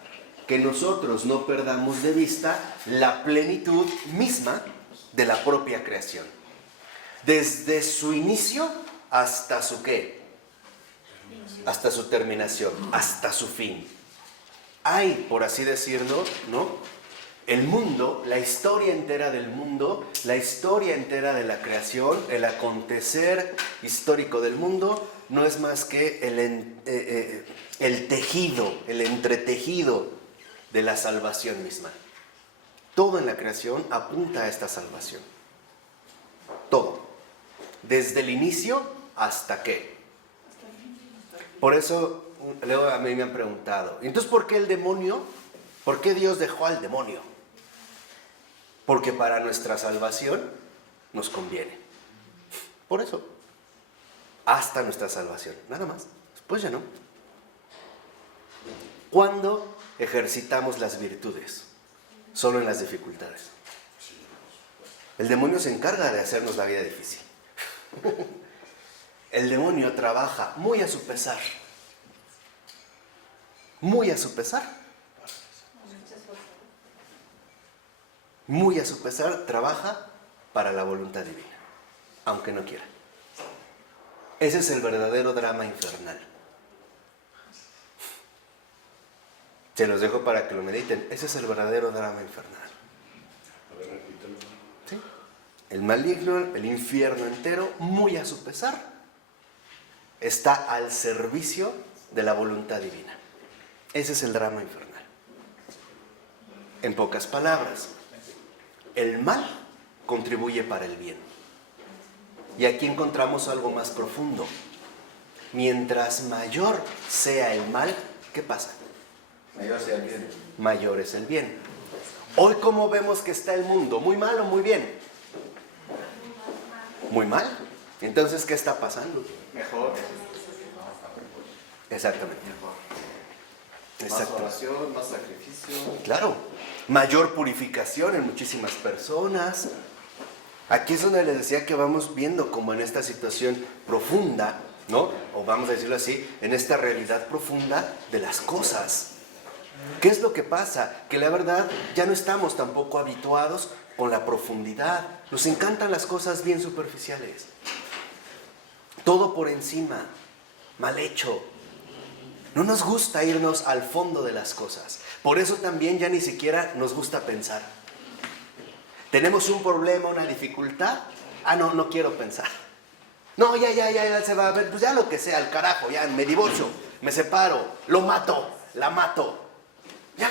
que nosotros no perdamos de vista la plenitud misma de la propia creación. Desde su inicio hasta su ¿qué? Hasta su terminación, hasta su fin. Hay, por así decirlo, ¿no?, el mundo, la historia entera del mundo, la historia entera de la creación, el acontecer histórico del mundo, no es más que el tejido, el entretejido de la salvación misma. Todo en la creación apunta a esta salvación. Todo. Desde el inicio hasta qué. Por eso, luego a mí me han preguntado, entonces ¿por qué el demonio? ¿Por qué Dios dejó al demonio? Porque para nuestra salvación nos conviene. Por eso. Hasta nuestra salvación. Nada más. Después ya no. ¿Cuándo ejercitamos las virtudes? Solo en las dificultades. El demonio se encarga de hacernos la vida difícil. El demonio trabaja muy a su pesar. Muy a su pesar. Muy a su pesar trabaja para la voluntad divina, aunque no quiera. Ese es el verdadero drama infernal. Se los dejo para que lo mediten. Ese es el verdadero drama infernal. ¿Sí? El maligno, el infierno entero, muy a su pesar, está al servicio de la voluntad divina. Ese es el drama infernal. En pocas palabras, el mal contribuye para el bien. Y aquí encontramos algo más profundo. Mientras mayor sea el mal, ¿qué pasa? Mayor sea el bien. Mayor es el bien. Hoy, ¿cómo vemos que está el mundo? ¿Muy mal o muy bien? Muy mal. Entonces, ¿qué está pasando? Mejor. Exactamente. Más oración, más sacrificio. Claro. Mayor purificación en muchísimas personas. Aquí es donde les decía que vamos viendo como en esta situación profunda, ¿no? O vamos a decirlo así, en esta realidad profunda de las cosas. ¿Qué es lo que pasa? Que la verdad ya no estamos tampoco habituados con la profundidad. Nos encantan las cosas bien superficiales. Todo por encima, mal hecho. No nos gusta irnos al fondo de las cosas. Por eso también ya ni siquiera nos gusta pensar. Tenemos un problema, una dificultad. No quiero pensar. No, ya se va a ver. Pues ya lo que sea, al carajo, ya me divorcio, me separo, lo mato, la mato. Ya.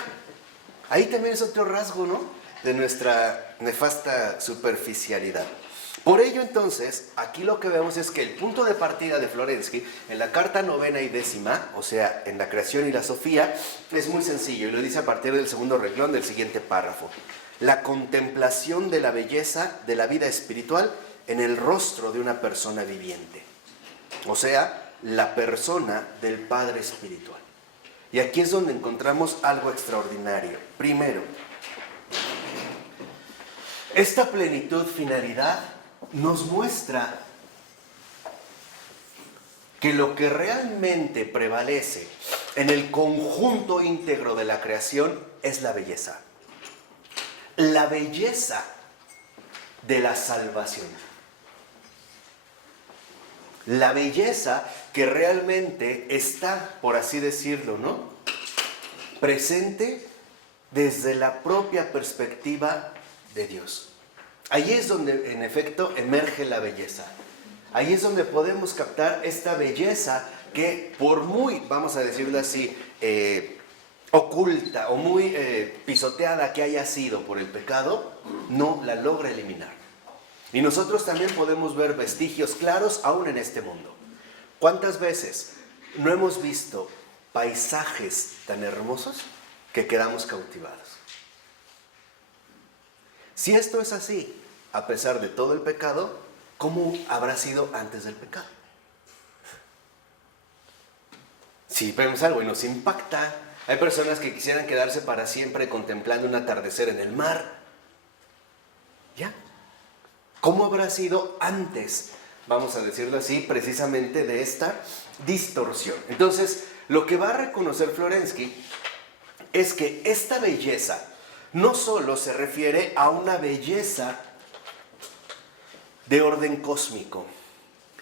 Ahí también es otro rasgo, ¿no?, de nuestra nefasta superficialidad. Por ello, entonces, aquí lo que vemos es que el punto de partida de Florensky, en la carta novena y décima, o sea, en la creación y la Sofía, es muy sencillo, y lo dice a partir del segundo renglón del siguiente párrafo. La contemplación de la belleza de la vida espiritual en el rostro de una persona viviente. O sea, la persona del Padre espiritual. Y aquí es donde encontramos algo extraordinario. Primero, esta plenitud, finalidad, nos muestra que lo que realmente prevalece en el conjunto íntegro de la creación es la belleza. La belleza de la salvación. La belleza que realmente está, por así decirlo, ¿no?, presente desde la propia perspectiva de Dios. Ahí es donde, en efecto, emerge la belleza. Ahí es donde podemos captar esta belleza que, por muy, vamos a decirlo así, oculta o muy pisoteada que haya sido por el pecado, no la logra eliminar. Y nosotros también podemos ver vestigios claros aún en este mundo. ¿Cuántas veces no hemos visto paisajes tan hermosos que quedamos cautivados? Si esto es así, a pesar de todo el pecado, ¿cómo habrá sido antes del pecado? Si vemos algo y nos impacta, hay personas que quisieran quedarse para siempre contemplando un atardecer en el mar. ¿Ya? ¿Cómo habrá sido antes, vamos a decirlo así, precisamente de esta distorsión? Entonces, lo que va a reconocer Florensky es que esta belleza no solo se refiere a una belleza de orden cósmico,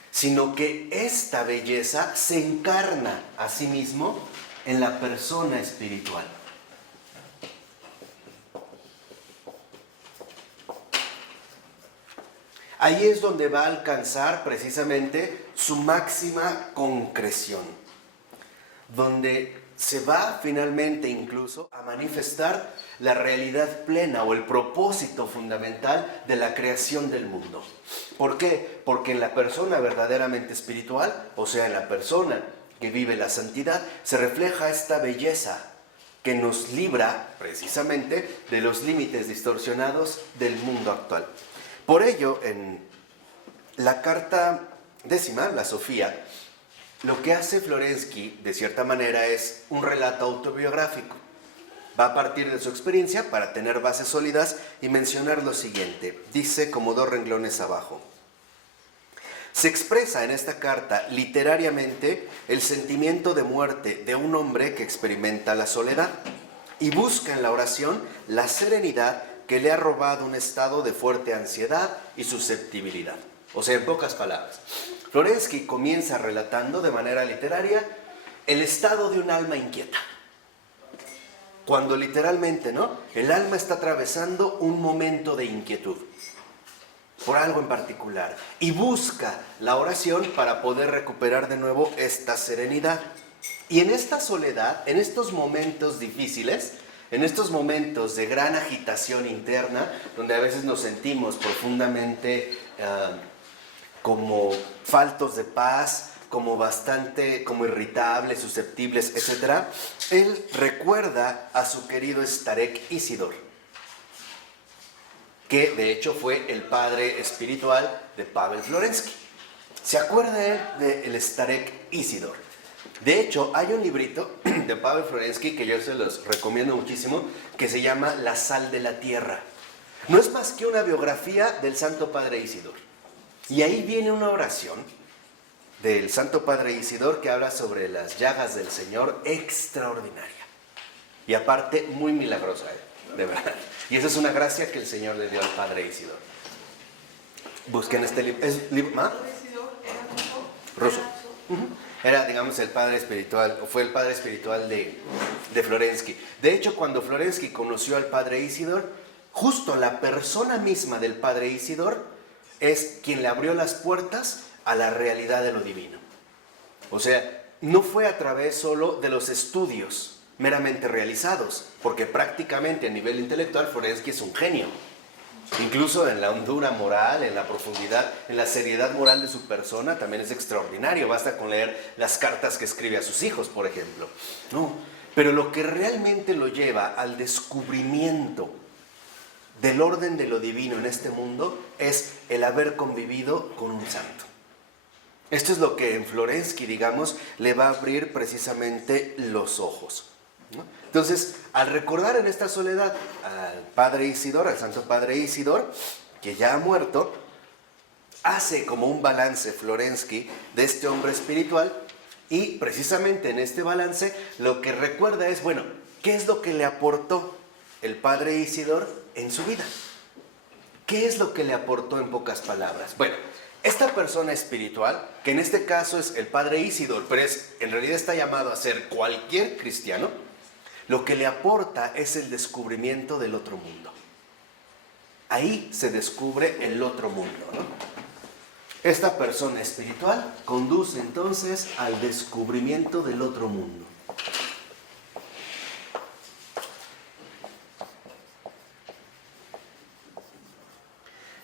sino que esta belleza se encarna a sí mismo en la persona espiritual. Ahí es donde va a alcanzar precisamente su máxima concreción, donde se va finalmente incluso a manifestar la realidad plena o el propósito fundamental de la creación del mundo. ¿Por qué? Porque en la persona verdaderamente espiritual, o sea, en la persona que vive la santidad, se refleja esta belleza que nos libra precisamente de los límites distorsionados del mundo actual. Por ello, en la carta décima, la Sofía, lo que hace Florensky, de cierta manera, es un relato autobiográfico. Va a partir de su experiencia para tener bases sólidas y mencionar lo siguiente. Dice como 2 renglones abajo. Se expresa en esta carta literariamente el sentimiento de muerte de un hombre que experimenta la soledad y busca en la oración la serenidad que le ha robado un estado de fuerte ansiedad y susceptibilidad. O sea, en pocas palabras, Florensky comienza relatando de manera literaria el estado de un alma inquieta. Cuando literalmente, ¿no?, el alma está atravesando un momento de inquietud por algo en particular y busca la oración para poder recuperar de nuevo esta serenidad. Y en esta soledad, en estos momentos difíciles, en estos momentos de gran agitación interna, donde a veces nos sentimos profundamente como faltos de paz, como irritables, susceptibles, etc., él recuerda a su querido Starek Isidor, que de hecho fue el padre espiritual de Pavel Florensky. ¿Se acuerda él del Starek Isidor? De hecho, hay un librito de Pavel Florensky que yo se los recomiendo muchísimo, que se llama La sal de la tierra. No es más que una biografía del Santo Padre Isidor. Y ahí viene una oración del Santo Padre Isidor que habla sobre las llagas del Señor, extraordinaria. Y aparte, muy milagrosa, de verdad. Y esa es una gracia que el Señor le dio al Padre Isidor. Busquen este libro. ¿Es libro? ¿Ah? Ruso. Era, digamos, el padre espiritual, o fue el padre espiritual de Florensky. De hecho, cuando Florensky conoció al Padre Isidor, justo la persona misma del Padre Isidor es quien le abrió las puertas a la realidad de lo divino. O sea, no fue a través solo de los estudios meramente realizados, porque prácticamente a nivel intelectual Florensky es un genio. Incluso en la hondura moral, en la profundidad, en la seriedad moral de su persona, también es extraordinario. Basta con leer las cartas que escribe a sus hijos, por ejemplo. No, pero lo que realmente lo lleva al descubrimiento del orden de lo divino en este mundo es el haber convivido con un santo. Esto es lo que en Florensky, digamos, le va a abrir precisamente los ojos, ¿no? Entonces, al recordar en esta soledad al Padre Isidor, al Santo Padre Isidor, que ya ha muerto, hace como un balance Florensky de este hombre espiritual, y precisamente en este balance lo que recuerda es, bueno, ¿qué es lo que le aportó el Padre Isidor en su vida? ¿Qué es lo que le aportó en pocas palabras? Bueno, esta persona espiritual, que en este caso es el Padre Isidor, pero en realidad está llamado a ser cualquier cristiano, lo que le aporta es el descubrimiento del otro mundo. Ahí se descubre el otro mundo, ¿no? Esta persona espiritual conduce entonces al descubrimiento del otro mundo.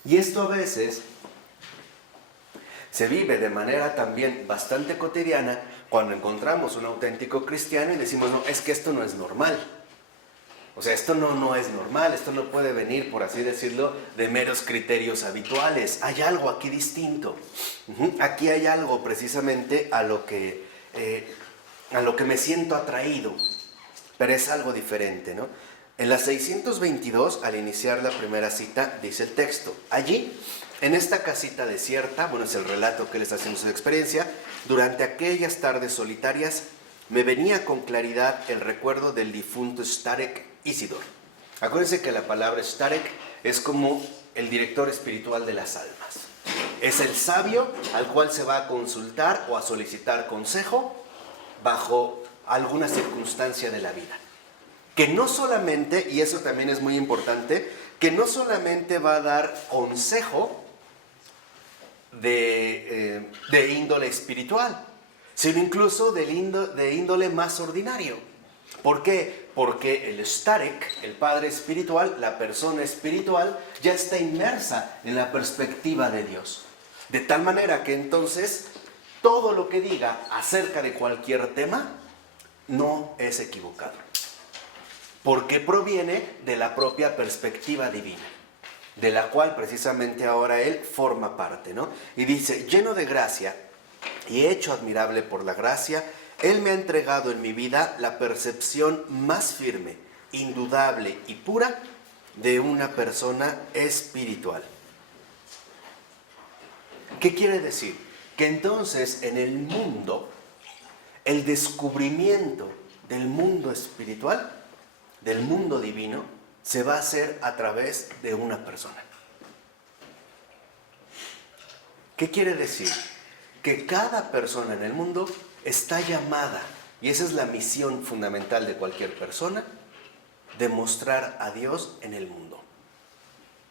Y esto a veces se vive de manera también bastante cotidiana cuando encontramos un auténtico cristiano y decimos, no, es que esto no es normal. O sea, esto no es normal, esto no puede venir, por así decirlo, de meros criterios habituales. Hay algo aquí distinto. Aquí hay algo precisamente a lo que me siento atraído, pero es algo diferente, ¿no? En la 622, al iniciar la primera cita, dice el texto, allí, en esta casita desierta, bueno, es el relato que él está haciendo su experiencia, durante aquellas tardes solitarias, me venía con claridad el recuerdo del difunto Starek Isidor. Acuérdense que la palabra Starek es como el director espiritual de las almas. Es el sabio al cual se va a consultar o a solicitar consejo bajo alguna circunstancia de la vida. Que no solamente, y eso también es muy importante, que no solamente va a dar consejo de índole espiritual, sino incluso de índole más ordinario. ¿Por qué? Porque el Starek, el padre espiritual, la persona espiritual, ya está inmersa en la perspectiva de Dios. De tal manera que entonces todo lo que diga acerca de cualquier tema no es equivocado. Porque proviene de la propia perspectiva divina, de la cual precisamente ahora él forma parte, ¿no? Y dice, lleno de gracia y hecho admirable por la gracia, él me ha entregado en mi vida la percepción más firme, indudable y pura de una persona espiritual. ¿Qué quiere decir? Que entonces en el mundo, el descubrimiento del mundo espiritual, del mundo divino, se va a hacer a través de una persona. ¿Qué quiere decir? Que cada persona en el mundo está llamada, y esa es la misión fundamental de cualquier persona, de mostrar a Dios en el mundo.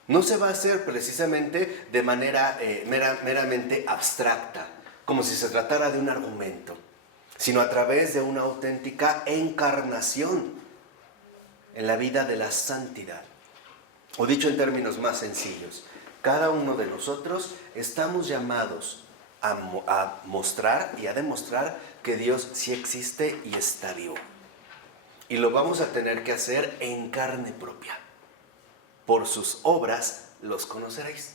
No se va a hacer precisamente de manera meramente abstracta, como si se tratara de un argumento, sino a través de una auténtica encarnación en la vida de la santidad. O dicho en términos más sencillos, cada uno de nosotros estamos llamados a mostrar y a demostrar que Dios sí existe y está vivo. Y lo vamos a tener que hacer en carne propia. Por sus obras los conoceréis.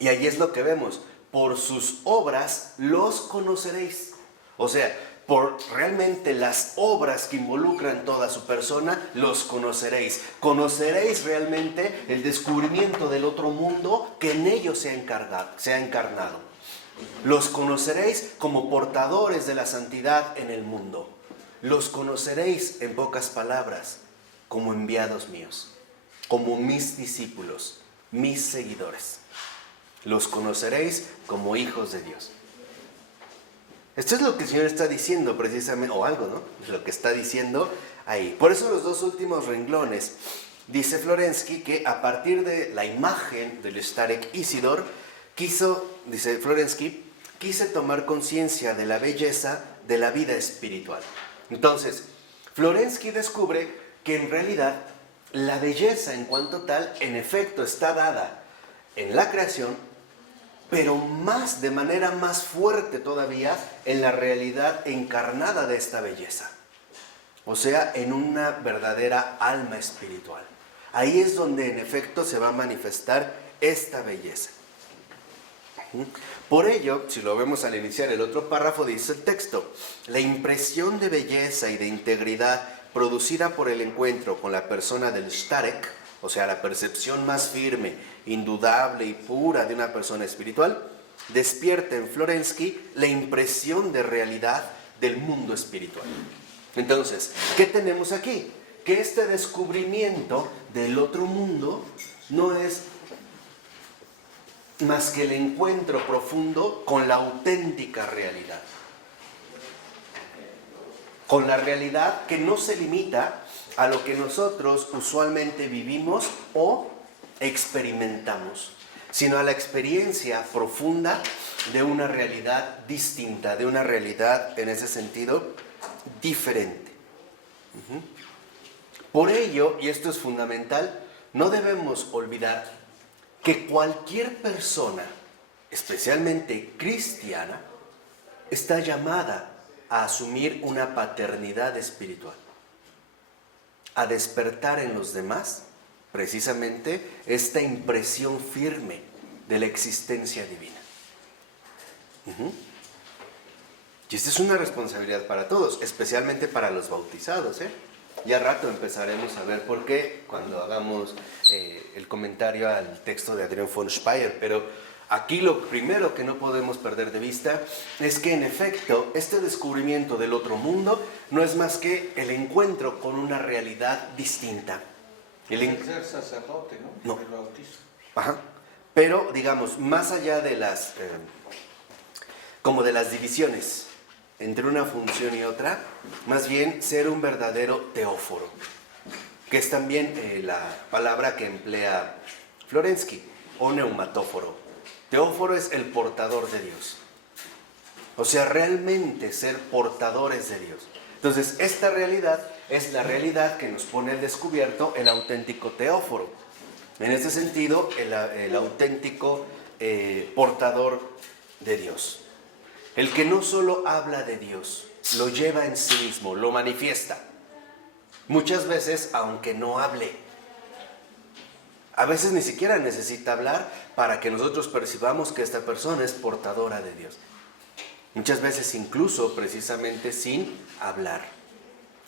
Y ahí es lo que vemos. Por sus obras los conoceréis. O sea, por realmente las obras que involucran toda su persona, los conoceréis. Conoceréis realmente el descubrimiento del otro mundo que en ellos se ha encarnado. Los conoceréis como portadores de la santidad en el mundo. Los conoceréis, en pocas palabras, como enviados míos, como mis discípulos, mis seguidores. Los conoceréis como hijos de Dios. Esto es lo que el Señor está diciendo precisamente, o algo, ¿no? Es lo que está diciendo ahí. Por eso los dos últimos renglones, dice Florensky, que a partir de la imagen del Starek Isidor, dice Florensky, quise tomar conciencia de la belleza de la vida espiritual. Entonces, Florensky descubre que en realidad la belleza en cuanto tal, en efecto, está dada en la creación, pero más, de manera más fuerte todavía, en la realidad encarnada de esta belleza. O sea, en una verdadera alma espiritual. Ahí es donde en efecto se va a manifestar esta belleza. Por ello, si lo vemos al iniciar el otro párrafo, dice el texto: la impresión de belleza y de integridad producida por el encuentro con la persona del Starek, o sea, la percepción más firme, indudable y pura de una persona espiritual, despierta en Florensky la impresión de realidad del mundo espiritual. Entonces, ¿qué tenemos aquí? Que este descubrimiento del otro mundo no es más que el encuentro profundo con la auténtica realidad. Con la realidad que no se limita a lo que nosotros usualmente vivimos o experimentamos, sino a la experiencia profunda de una realidad distinta, de una realidad en ese sentido diferente. Por ello, y esto es fundamental, no debemos olvidar que cualquier persona, especialmente cristiana, está llamada a asumir una paternidad espiritual, a despertar en los demás precisamente esta impresión firme de la existencia divina. Y esta es una responsabilidad para todos, especialmente para los bautizados, Ya rato empezaremos a ver por qué cuando hagamos el comentario al texto de Adrian von Speyer, pero aquí lo primero que no podemos perder de vista es que en efecto este descubrimiento del otro mundo no es más que el encuentro con una realidad distinta. Ser sacerdote, ¿no? No. El bautismo. Ajá. Pero digamos, más allá de las como de las divisiones entre una función y otra, más bien ser un verdadero teóforo, que es también la palabra que emplea Florensky, o neumatóforo. Teóforo es el portador de Dios. O sea, realmente ser portadores de Dios. Entonces, esta realidad es la realidad que nos pone al descubierto el auténtico teóforo. En ese sentido, el auténtico portador de Dios. El que no solo habla de Dios, lo lleva en sí mismo, lo manifiesta. Muchas veces, aunque no hable. A veces ni siquiera necesita hablar para que nosotros percibamos que esta persona es portadora de Dios. Muchas veces incluso precisamente sin hablar.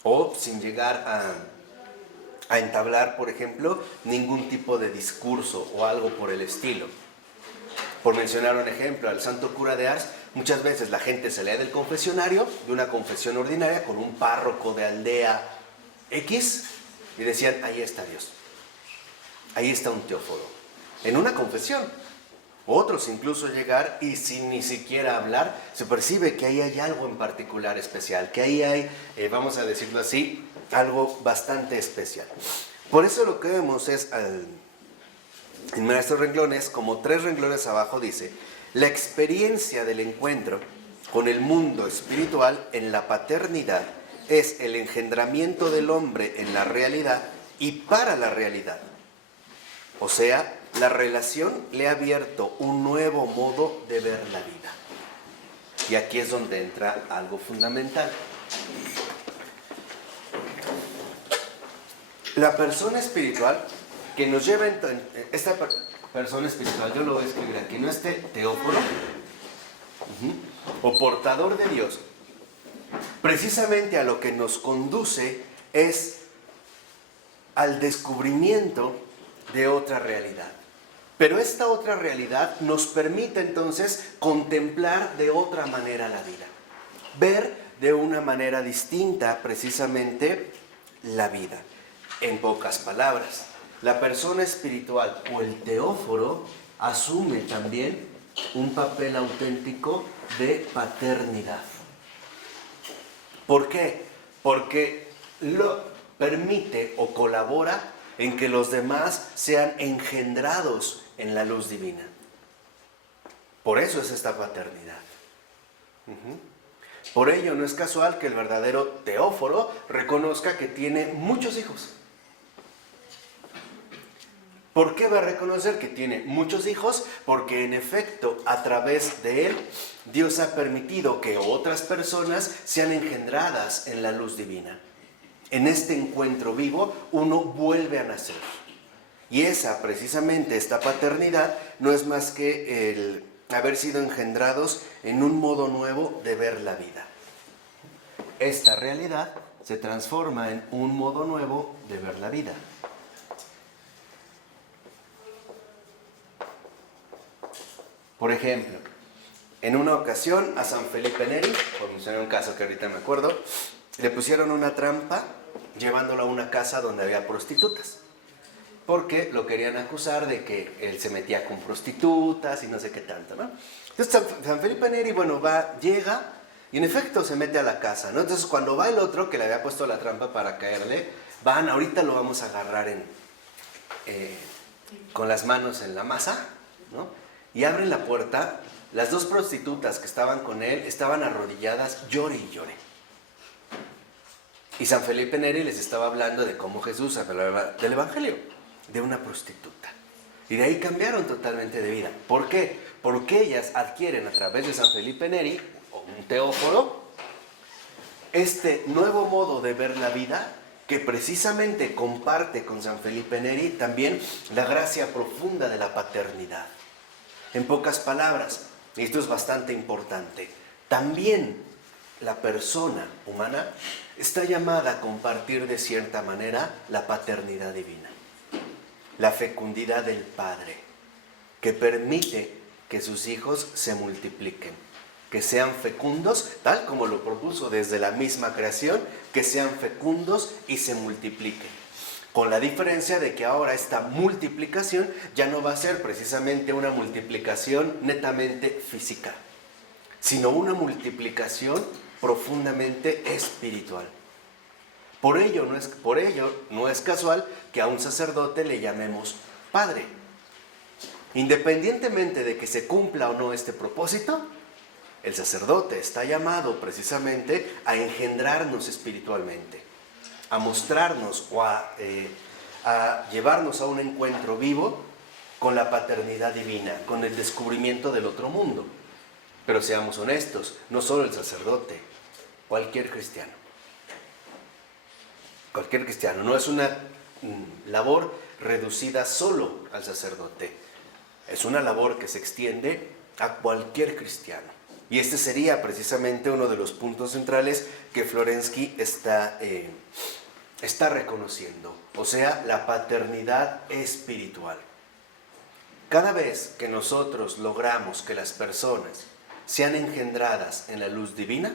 O sin llegar a entablar, por ejemplo, ningún tipo de discurso o algo por el estilo. Por mencionar un ejemplo, al santo cura de Ars, muchas veces la gente se lee del confesionario, de una confesión ordinaria, con un párroco de aldea X, y decían, ahí está Dios. Ahí está un teóforo. En una confesión. Otros incluso llegar y sin ni siquiera hablar, se percibe que ahí hay algo en particular especial, que ahí hay, vamos a decirlo así, algo bastante especial. Por eso lo que vemos es, en estos renglones, como 3 renglones abajo dice, la experiencia del encuentro con el mundo espiritual en la paternidad es el engendramiento del hombre en la realidad y para la realidad. O sea, la relación le ha abierto un nuevo modo de ver la vida. Y aquí es donde entra algo fundamental. La persona espiritual que nos lleva, esta persona espiritual, yo lo voy a escribir aquí, no este teóforo, o portador de Dios, precisamente a lo que nos conduce es al descubrimiento de otra realidad. Pero esta otra realidad nos permite entonces contemplar de otra manera la vida, ver de una manera distinta precisamente la vida. En pocas palabras, la persona espiritual o el teóforo asume también un papel auténtico de paternidad. ¿Por qué? Porque lo permite o colabora en que los demás sean engendrados en la luz divina. Por eso es esta paternidad. Por ello no es casual que el verdadero teóforo reconozca que tiene muchos hijos. ¿Por qué va a reconocer que tiene muchos hijos? Porque en efecto, a través de él, Dios ha permitido que otras personas sean engendradas en la luz divina. En este encuentro vivo, uno vuelve a nacer. Y precisamente esta paternidad, no es más que el haber sido engendrados en un modo nuevo de ver la vida. Esta realidad se transforma en un modo nuevo de ver la vida. Por ejemplo, en una ocasión a San Felipe Neri, por mencionar un caso que ahorita me acuerdo, le pusieron una trampa llevándolo a una casa donde había prostitutas. Porque lo querían acusar de que él se metía con prostitutas y no sé qué tanto, ¿no? Entonces San Felipe Neri, llega y en efecto se mete a la casa, ¿no? Entonces cuando va el otro que le había puesto la trampa para caerle, ahorita lo vamos a agarrar con las manos en la masa, ¿no? Y abren la puerta, las dos prostitutas que estaban con él estaban arrodilladas, llore y llore. Y San Felipe Neri les estaba hablando de cómo Jesús hablaba del Evangelio, de una prostituta. Y de ahí cambiaron totalmente de vida. ¿Por qué? Porque ellas adquieren a través de San Felipe Neri, o un teóforo, este nuevo modo de ver la vida que precisamente comparte con San Felipe Neri también la gracia profunda de la paternidad. En pocas palabras, y esto es bastante importante, también la persona humana está llamada a compartir de cierta manera la paternidad divina, la fecundidad del Padre, que permite que sus hijos se multipliquen, que sean fecundos, tal como lo propuso desde la misma creación, que sean fecundos y se multipliquen. Con la diferencia de que ahora esta multiplicación ya no va a ser precisamente una multiplicación netamente física, sino una multiplicación profundamente espiritual. Por ello no es casual que a un sacerdote le llamemos padre. Independientemente de que se cumpla o no este propósito, el sacerdote está llamado precisamente a engendrarnos espiritualmente, a mostrarnos o a llevarnos a un encuentro vivo con la paternidad divina, con el descubrimiento del otro mundo. Pero seamos honestos, no solo el sacerdote, cualquier cristiano. Cualquier cristiano, no es una labor reducida solo al sacerdote, es una labor que se extiende a cualquier cristiano. Y este sería precisamente uno de los puntos centrales que Florensky está reconociendo, o sea, la paternidad espiritual. Cada vez que nosotros logramos que las personas sean engendradas en la luz divina,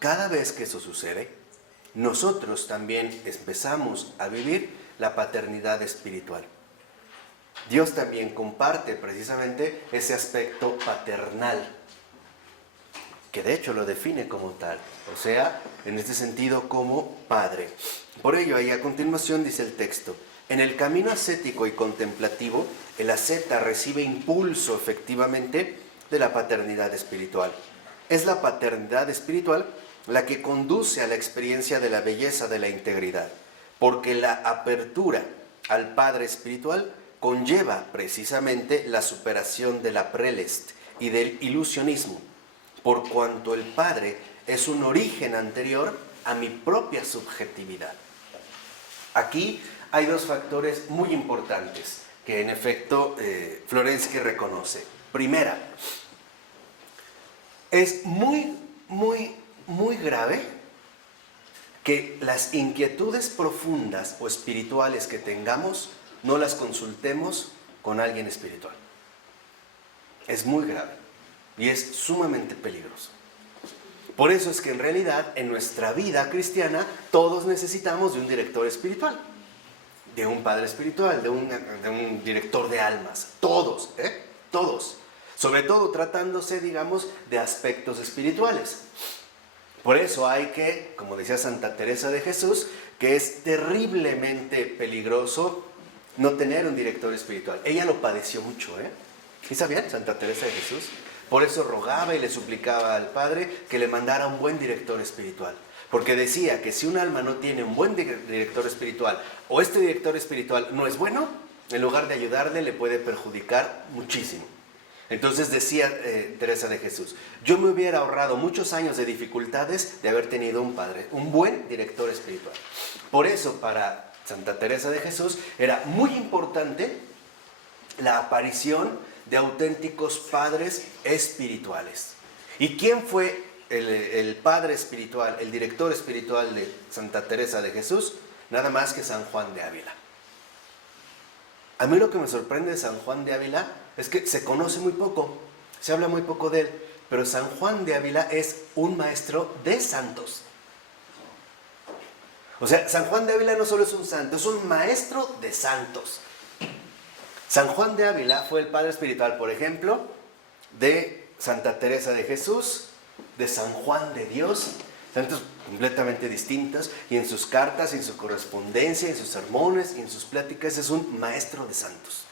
cada vez que eso sucede, nosotros también empezamos a vivir la paternidad espiritual. Dios también comparte precisamente ese aspecto paternal, que de hecho lo define como tal, o sea, en este sentido como Padre. Por ello, ahí a continuación dice el texto: en el camino ascético y contemplativo, el asceta recibe impulso efectivamente de la paternidad espiritual. Es la paternidad espiritual la que conduce a la experiencia de la belleza de la integridad, porque la apertura al Padre espiritual conlleva precisamente la superación de la prelest y del ilusionismo, por cuanto el Padre es un origen anterior a mi propia subjetividad. Aquí hay dos factores muy importantes que en efecto Florensky reconoce. Primera, es muy grave que las inquietudes profundas o espirituales que tengamos no las consultemos con alguien espiritual. Es muy grave y es sumamente peligroso. Por eso es que en realidad en nuestra vida cristiana todos necesitamos de un director espiritual, de un padre espiritual, de un director de almas. Todos, todos. Sobre todo tratándose, digamos, de aspectos espirituales. Por eso hay que, como decía Santa Teresa de Jesús, que es terriblemente peligroso no tener un director espiritual. Ella lo padeció mucho, ¿Sí sabían? Santa Teresa de Jesús. Por eso rogaba y le suplicaba al Padre que le mandara un buen director espiritual. Porque decía que si un alma no tiene un buen director espiritual, o este director espiritual no es bueno, en lugar de ayudarle, le puede perjudicar muchísimo. Entonces decía Teresa de Jesús, yo me hubiera ahorrado muchos años de dificultades de haber tenido un padre, un buen director espiritual. Por eso, para Santa Teresa de Jesús, era muy importante la aparición de auténticos padres espirituales. ¿Y quién fue el padre espiritual, el director espiritual de Santa Teresa de Jesús? Nada más que San Juan de Ávila. A mí lo que me sorprende de San Juan de Ávila es que se conoce muy poco, se habla muy poco de él, pero San Juan de Ávila es un maestro de santos. O sea, San Juan de Ávila no solo es un santo, es un maestro de santos. San Juan de Ávila fue el padre espiritual, por ejemplo, de Santa Teresa de Jesús, de San Juan de Dios, santos completamente distintos, y en sus cartas, en su correspondencia, en sus sermones y en sus pláticas es un maestro de santos.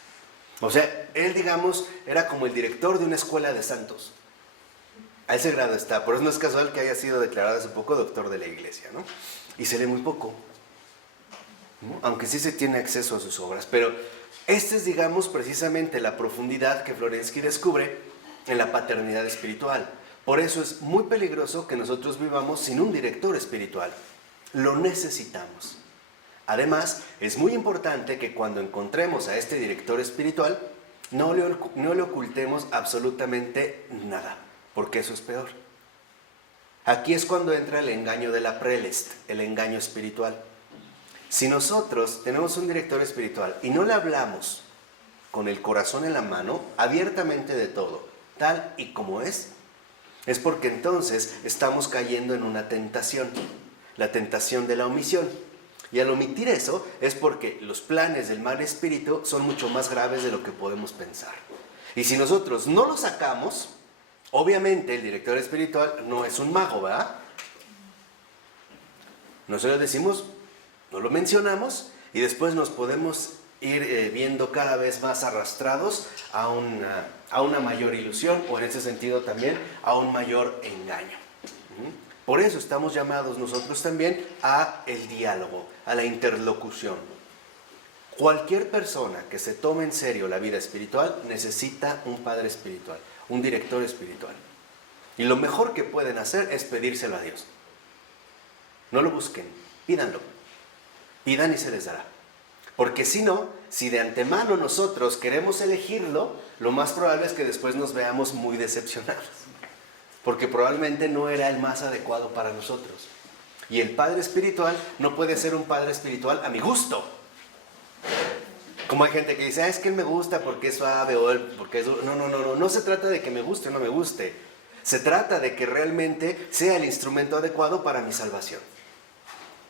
O sea, él, digamos, era como el director de una escuela de santos. A ese grado está. Por eso no es casual que haya sido declarado hace poco doctor de la iglesia, ¿no? Y se lee muy poco, ¿no? Aunque sí se tiene acceso a sus obras. Pero esta es, digamos, precisamente la profundidad que Florensky descubre en la paternidad espiritual. Por eso es muy peligroso que nosotros vivamos sin un director espiritual. Lo necesitamos. Además, es muy importante que cuando encontremos a este director espiritual, no le ocultemos absolutamente nada, porque eso es peor. Aquí es cuando entra el engaño de la prelest, el engaño espiritual. Si nosotros tenemos un director espiritual y no le hablamos con el corazón en la mano, abiertamente de todo, tal y como es porque entonces estamos cayendo en una tentación, la tentación de la omisión. Y al omitir eso es porque los planes del mal espíritu son mucho más graves de lo que podemos pensar. Y si nosotros no lo sacamos, obviamente el director espiritual no es un mago, ¿verdad? Nosotros decimos, no lo mencionamos, y después nos podemos ir viendo cada vez más arrastrados a una mayor ilusión, o en ese sentido también a un mayor engaño. Por eso estamos llamados nosotros también a el diálogo, a la interlocución. Cualquier persona que se tome en serio la vida espiritual necesita un padre espiritual, un director espiritual. Y lo mejor que pueden hacer es pedírselo a Dios. No lo busquen, pídanlo. Pidan y se les dará. Porque si no, si de antemano nosotros queremos elegirlo, lo más probable es que después nos veamos muy decepcionados. Porque probablemente no era el más adecuado para nosotros. Y el padre espiritual no puede ser un padre espiritual a mi gusto. Como hay gente que dice, es que él me gusta porque es suave o él porque es... No se trata de que me guste o no me guste. Se trata de que realmente sea el instrumento adecuado para mi salvación.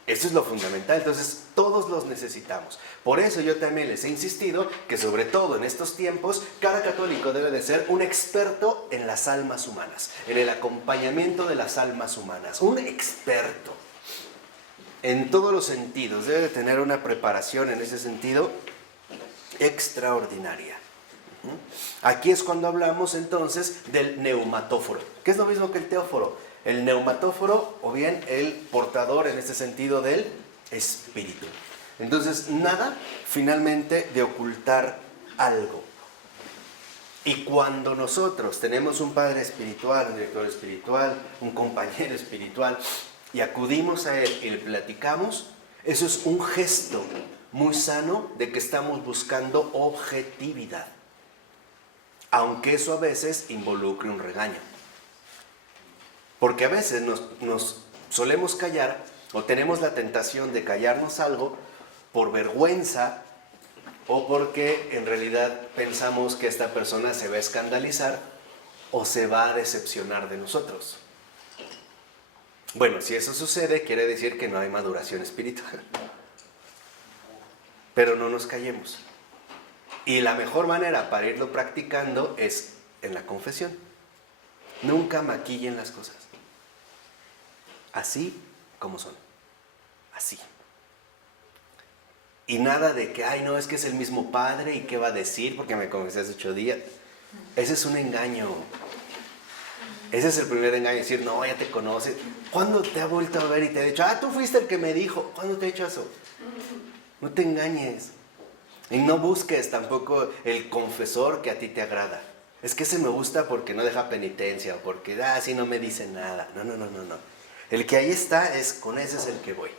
Eso es lo fundamental, entonces todos los necesitamos. Por eso yo también les he insistido que sobre todo en estos tiempos, cada católico debe de ser un experto en las almas humanas, en el acompañamiento de las almas humanas, un experto en todos los sentidos, debe de tener una preparación en ese sentido extraordinaria. Aquí es cuando hablamos entonces del neumatóforo, que es lo mismo que el teóforo. El neumatóforo, o bien el portador en este sentido del espíritu. Entonces, nada finalmente de ocultar algo. Y cuando nosotros tenemos un padre espiritual, un director espiritual, un compañero espiritual, y acudimos a él y le platicamos, eso es un gesto muy sano de que estamos buscando objetividad. Aunque eso a veces involucre un regaño. Porque a veces nos solemos callar o tenemos la tentación de callarnos algo por vergüenza o porque en realidad pensamos que esta persona se va a escandalizar o se va a decepcionar de nosotros. Bueno, si eso sucede, quiere decir que no hay maduración espiritual. Pero no nos callemos. Y la mejor manera para irlo practicando es en la confesión. Nunca maquillen las cosas. Así como son. Así. Y nada de que, ay no, es que es el mismo padre y qué va a decir porque me confesé hace 8 días. Ese es un engaño. Ese es el primer engaño, decir, no, ya te conoces. ¿Cuándo te ha vuelto a ver y te ha dicho, tú fuiste el que me dijo? ¿Cuándo te ha hecho eso? No te engañes. Y no busques tampoco el confesor que a ti te agrada. Es que ese me gusta porque no deja penitencia, o porque, así no me dice nada. No. El que ahí está, con ese es el que voy.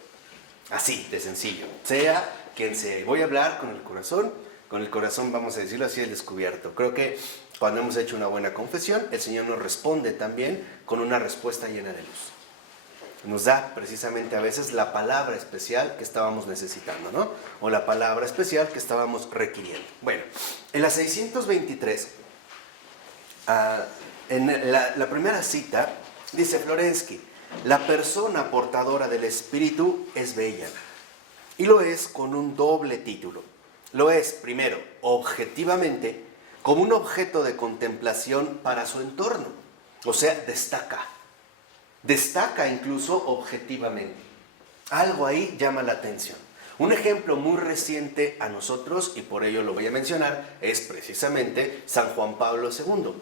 Así, de sencillo. Sea quien sea. Voy a hablar con el corazón, vamos a decirlo así, al descubierto. Creo que cuando hemos hecho una buena confesión, el Señor nos responde también con una respuesta llena de luz. Nos da precisamente a veces la palabra especial que estábamos necesitando, ¿no? O la palabra especial que estábamos requiriendo. Bueno, en la 623, en la primera cita, dice Florensky, la persona portadora del Espíritu es bella. Y lo es con un doble título. Lo es, primero, objetivamente, como un objeto de contemplación para su entorno. O sea, destaca. Destaca incluso objetivamente. Algo ahí llama la atención. Un ejemplo muy reciente a nosotros, y por ello lo voy a mencionar, es precisamente San Juan Pablo II.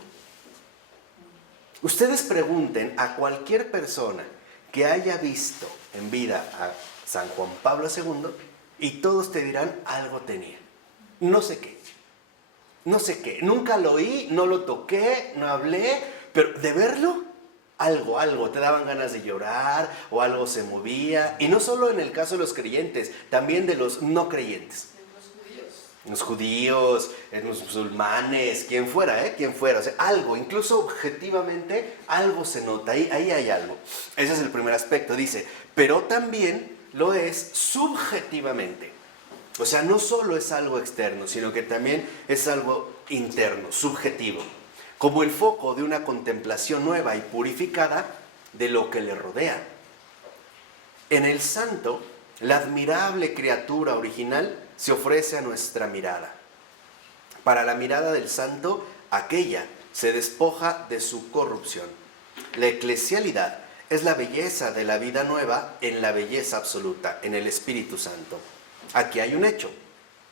Ustedes pregunten a cualquier persona que haya visto en vida a San Juan Pablo II y todos te dirán algo tenía. No sé qué. Nunca lo oí, no lo toqué, no hablé, pero de verlo, algo. Te daban ganas de llorar o algo se movía. Y no solo en el caso de los creyentes, también de los no creyentes. Los judíos, los musulmanes, quien fuera. O sea, algo, incluso objetivamente, algo se nota, ahí hay algo. Ese es el primer aspecto, dice, pero también lo es subjetivamente. O sea, no solo es algo externo, sino que también es algo interno, subjetivo. Como el foco de una contemplación nueva y purificada de lo que le rodea. En el santo, la admirable criatura original se ofrece a nuestra mirada. Para la mirada del santo, aquella se despoja de su corrupción. La eclesialidad es la belleza de la vida nueva en la belleza absoluta, en el Espíritu Santo. Aquí hay un hecho.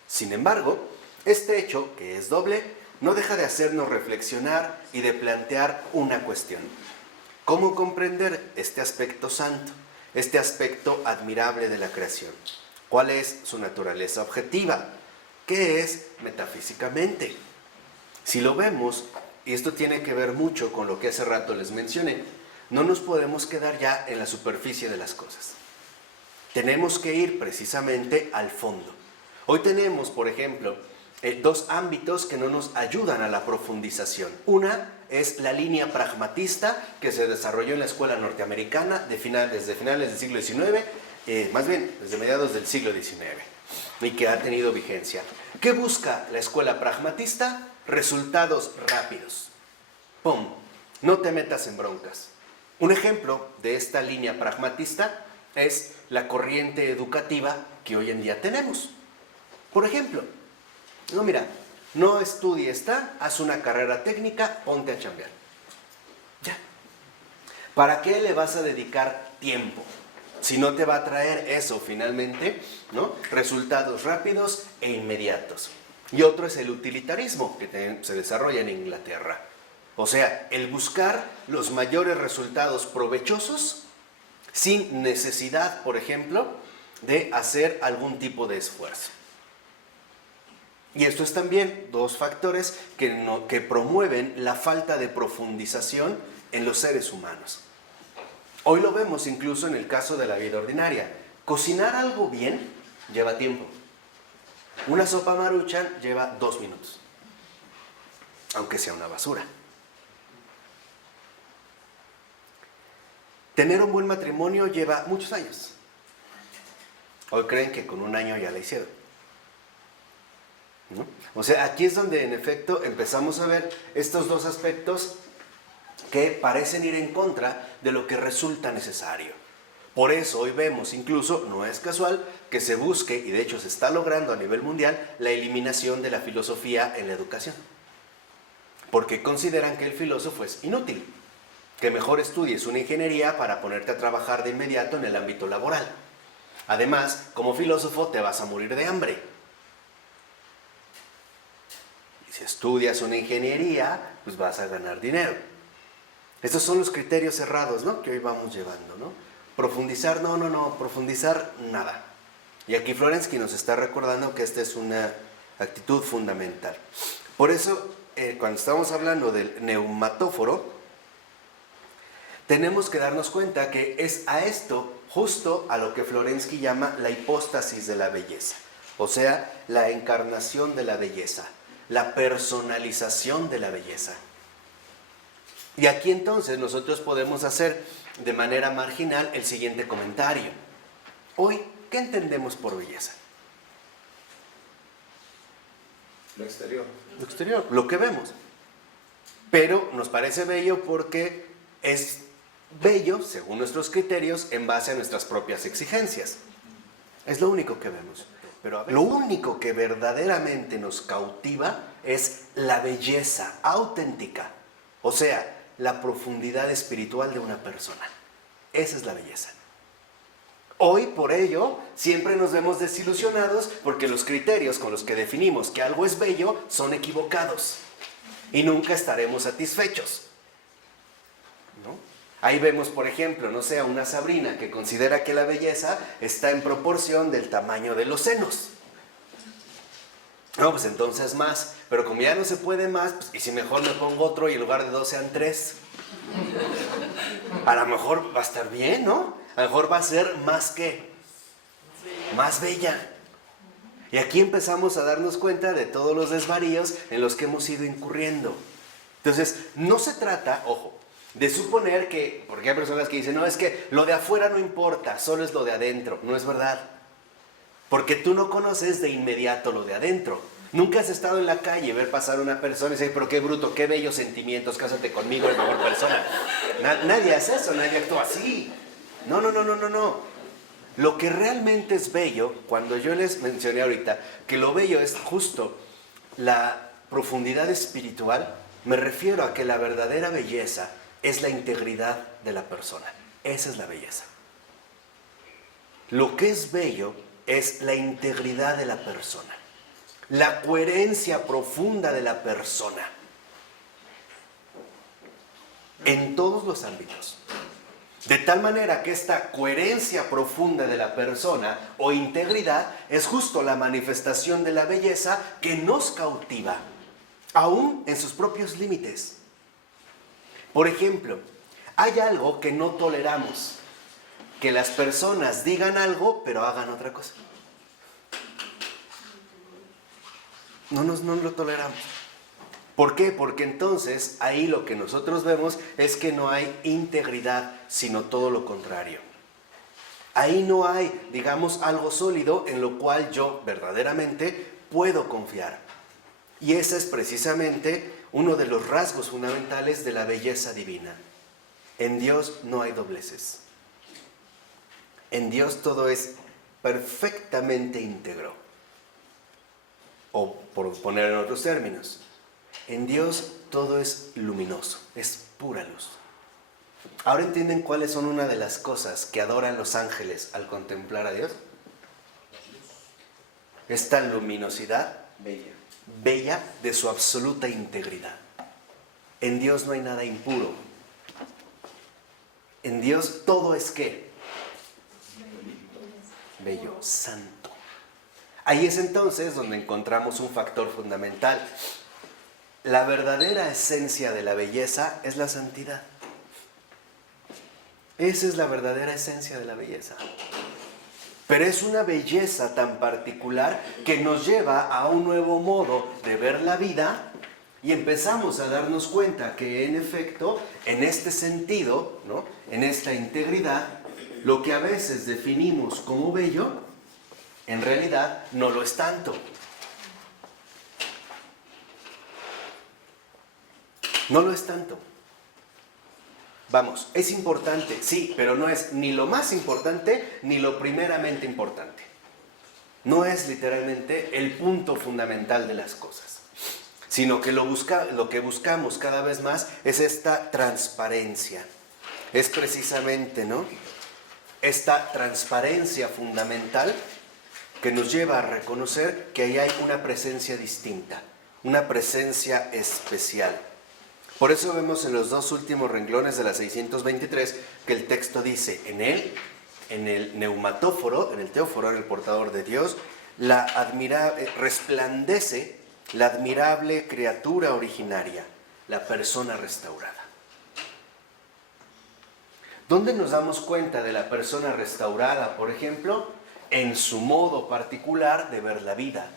Sin embargo, este hecho, que es doble, no deja de hacernos reflexionar y de plantear una cuestión. ¿Cómo comprender este aspecto santo, este aspecto admirable de la creación? ¿Cuál es su naturaleza objetiva? ¿Qué es metafísicamente? Si lo vemos, y esto tiene que ver mucho con lo que hace rato les mencioné, no nos podemos quedar ya en la superficie de las cosas. Tenemos que ir precisamente al fondo. Hoy tenemos, por ejemplo, dos ámbitos que no nos ayudan a la profundización. Una es la línea pragmatista que se desarrolló en la escuela norteamericana desde finales del siglo XIX, más bien desde mediados del siglo XIX, y que ha tenido vigencia. ¿Qué busca la escuela pragmatista? Resultados rápidos. ¡Pum! No te metas en broncas. Un ejemplo de esta línea pragmatista es la corriente educativa que hoy en día tenemos. Por ejemplo, no estudies, haz una carrera técnica, ponte a chambear. Ya. ¿Para qué le vas a dedicar tiempo? Si no te va a traer eso finalmente, ¿no? Resultados rápidos e inmediatos. Y otro es el utilitarismo, que se desarrolla en Inglaterra. O sea, el buscar los mayores resultados provechosos sin necesidad, por ejemplo, de hacer algún tipo de esfuerzo. Y esto es también dos factores que promueven la falta de profundización en los seres humanos. Hoy lo vemos incluso en el caso de la vida ordinaria. Cocinar algo bien lleva tiempo. Una sopa Maruchan lleva 2 minutos, aunque sea una basura. Tener un buen matrimonio lleva muchos años. Hoy creen que con 1 año ya la hicieron, ¿no? O sea, aquí es donde en efecto empezamos a ver estos dos aspectos que parecen ir en contra de lo que resulta necesario. Por eso hoy vemos, incluso, no es casual, que se busque, y de hecho se está logrando a nivel mundial, la eliminación de la filosofía en la educación. Porque consideran que el filósofo es inútil, que mejor estudies una ingeniería para ponerte a trabajar de inmediato en el ámbito laboral. Además, como filósofo te vas a morir de hambre. Y si estudias una ingeniería, pues vas a ganar dinero. Estos son los criterios cerrados, ¿no?, que hoy vamos llevando, ¿no? Profundizar, no, profundizar, nada. Y aquí Florensky nos está recordando que esta es una actitud fundamental. Por eso, cuando estamos hablando del neumatóforo, tenemos que darnos cuenta que es a esto justo a lo que Florensky llama la hipóstasis de la belleza. O sea, la encarnación de la belleza, la personalización de la belleza. Y aquí entonces nosotros podemos hacer de manera marginal el siguiente comentario. Hoy, ¿qué entendemos por belleza? Lo exterior. Lo exterior, lo que vemos. Pero nos parece bello porque es bello, según nuestros criterios, en base a nuestras propias exigencias. Es lo único que vemos. Pero lo único que verdaderamente nos cautiva es la belleza auténtica. O sea, la profundidad espiritual de una persona. Esa es la belleza. Hoy, por ello, siempre nos vemos desilusionados porque los criterios con los que definimos que algo es bello son equivocados y nunca estaremos satisfechos, ¿no? Ahí vemos, por ejemplo, no sé, a una Sabrina que considera que la belleza está en proporción del tamaño de los senos. No, pues entonces más, pero como ya no se puede más, pues, y si mejor me pongo otro y en lugar de 2 sean 3. A lo mejor va a estar bien, ¿no? A lo mejor va a ser más que, más bella. Y aquí empezamos a darnos cuenta de todos los desvaríos en los que hemos ido incurriendo. Entonces, no se trata, ojo, de suponer que, porque hay personas que dicen, no, es que lo de afuera no importa, solo es lo de adentro. No es verdad. Porque tú no conoces de inmediato lo de adentro. Nunca has estado en la calle y ver pasar a una persona y decir, pero qué bruto, qué bellos sentimientos, cásate conmigo, eres mejor persona. Nadie hace eso, nadie actúa así. No. Lo que realmente es bello, cuando yo les mencioné ahorita que lo bello es justo la profundidad espiritual, me refiero a que la verdadera belleza es la integridad de la persona. Esa es la belleza. Lo que es bello es la integridad de la persona, la coherencia profunda de la persona, en todos los ámbitos. De tal manera que esta coherencia profunda de la persona o integridad es justo la manifestación de la belleza que nos cautiva, aún en sus propios límites. Por ejemplo, hay algo que no toleramos, que las personas digan algo pero hagan otra cosa. No lo toleramos. ¿Por qué? Porque entonces ahí lo que nosotros vemos es que no hay integridad, sino todo lo contrario. Ahí no hay, digamos, algo sólido en lo cual yo verdaderamente puedo confiar. Y ese es precisamente uno de los rasgos fundamentales de la belleza divina. En Dios no hay dobleces. En Dios todo es perfectamente íntegro. O por poner en otros términos, en Dios todo es luminoso, es pura luz. ¿Ahora entienden cuáles son una de las cosas que adoran los ángeles al contemplar a Dios? Esta luminosidad bella de su absoluta integridad. En Dios no hay nada impuro. En Dios todo es ¿qué? Bello, santo. Ahí es entonces donde encontramos un factor fundamental. La verdadera esencia de la belleza es la santidad. Esa es la verdadera esencia de la belleza. Pero es una belleza tan particular que nos lleva a un nuevo modo de ver la vida y empezamos a darnos cuenta que en efecto, en este sentido, ¿no?, en esta integridad, lo que a veces definimos como bello, en realidad no lo es tanto. No lo es tanto. Vamos, es importante, sí, pero no es ni lo más importante ni lo primeramente importante. No es literalmente el punto fundamental de las cosas, sino que lo que buscamos cada vez más es esta transparencia. Es precisamente, ¿no?, esta transparencia fundamental que nos lleva a reconocer que ahí hay una presencia distinta, una presencia especial. Por eso vemos en los dos últimos renglones de la 623 que el texto dice, en el neumatóforo, en el teóforo, en el portador de Dios, resplandece la admirable criatura originaria, la persona restaurada. ¿Dónde nos damos cuenta de la persona restaurada, por ejemplo? En su modo particular de ver la vida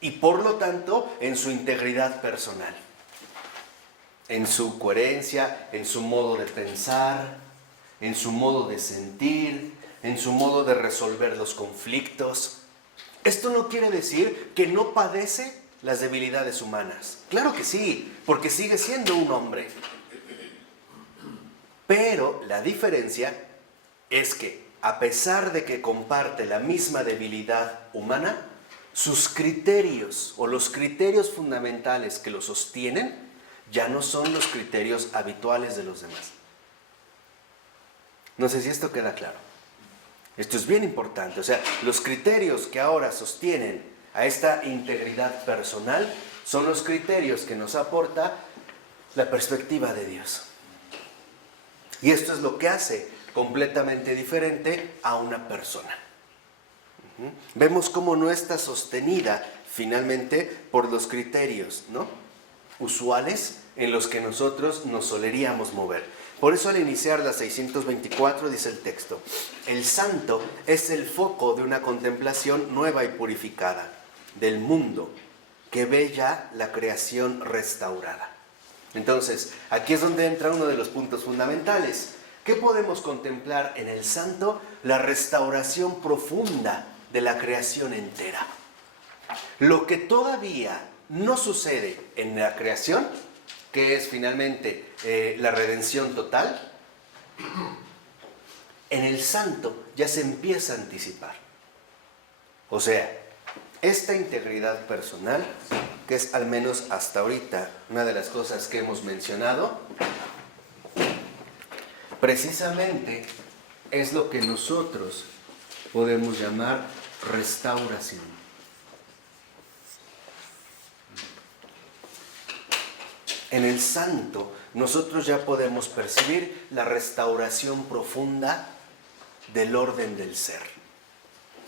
y por lo tanto en su integridad personal, en su coherencia, en su modo de pensar, en su modo de sentir, en su modo de resolver los conflictos. Esto no quiere decir que no padece las debilidades humanas. Claro que sí, porque sigue siendo un hombre. Pero la diferencia es que, a pesar de que comparte la misma debilidad humana, sus criterios o los criterios fundamentales que lo sostienen ya no son los criterios habituales de los demás. No sé si esto queda claro. Esto es bien importante. O sea, los criterios que ahora sostienen a esta integridad personal son los criterios que nos aporta la perspectiva de Dios. Y esto es lo que hace completamente diferente a una persona. Vemos cómo no está sostenida finalmente por los criterios, ¿no?, usuales en los que nosotros nos soleríamos mover. Por eso al iniciar la 624 dice el texto, el santo es el foco de una contemplación nueva y purificada del mundo que ve ya la creación restaurada. Entonces, aquí es donde entra uno de los puntos fundamentales. ¿Qué podemos contemplar en el santo? La restauración profunda de la creación entera. Lo que todavía no sucede en la creación, que es finalmente la redención total, en el santo ya se empieza a anticipar. O sea, esta integridad personal, que es al menos hasta ahorita una de las cosas que hemos mencionado, precisamente es lo que nosotros podemos llamar restauración. En el santo nosotros ya podemos percibir la restauración profunda del orden del ser.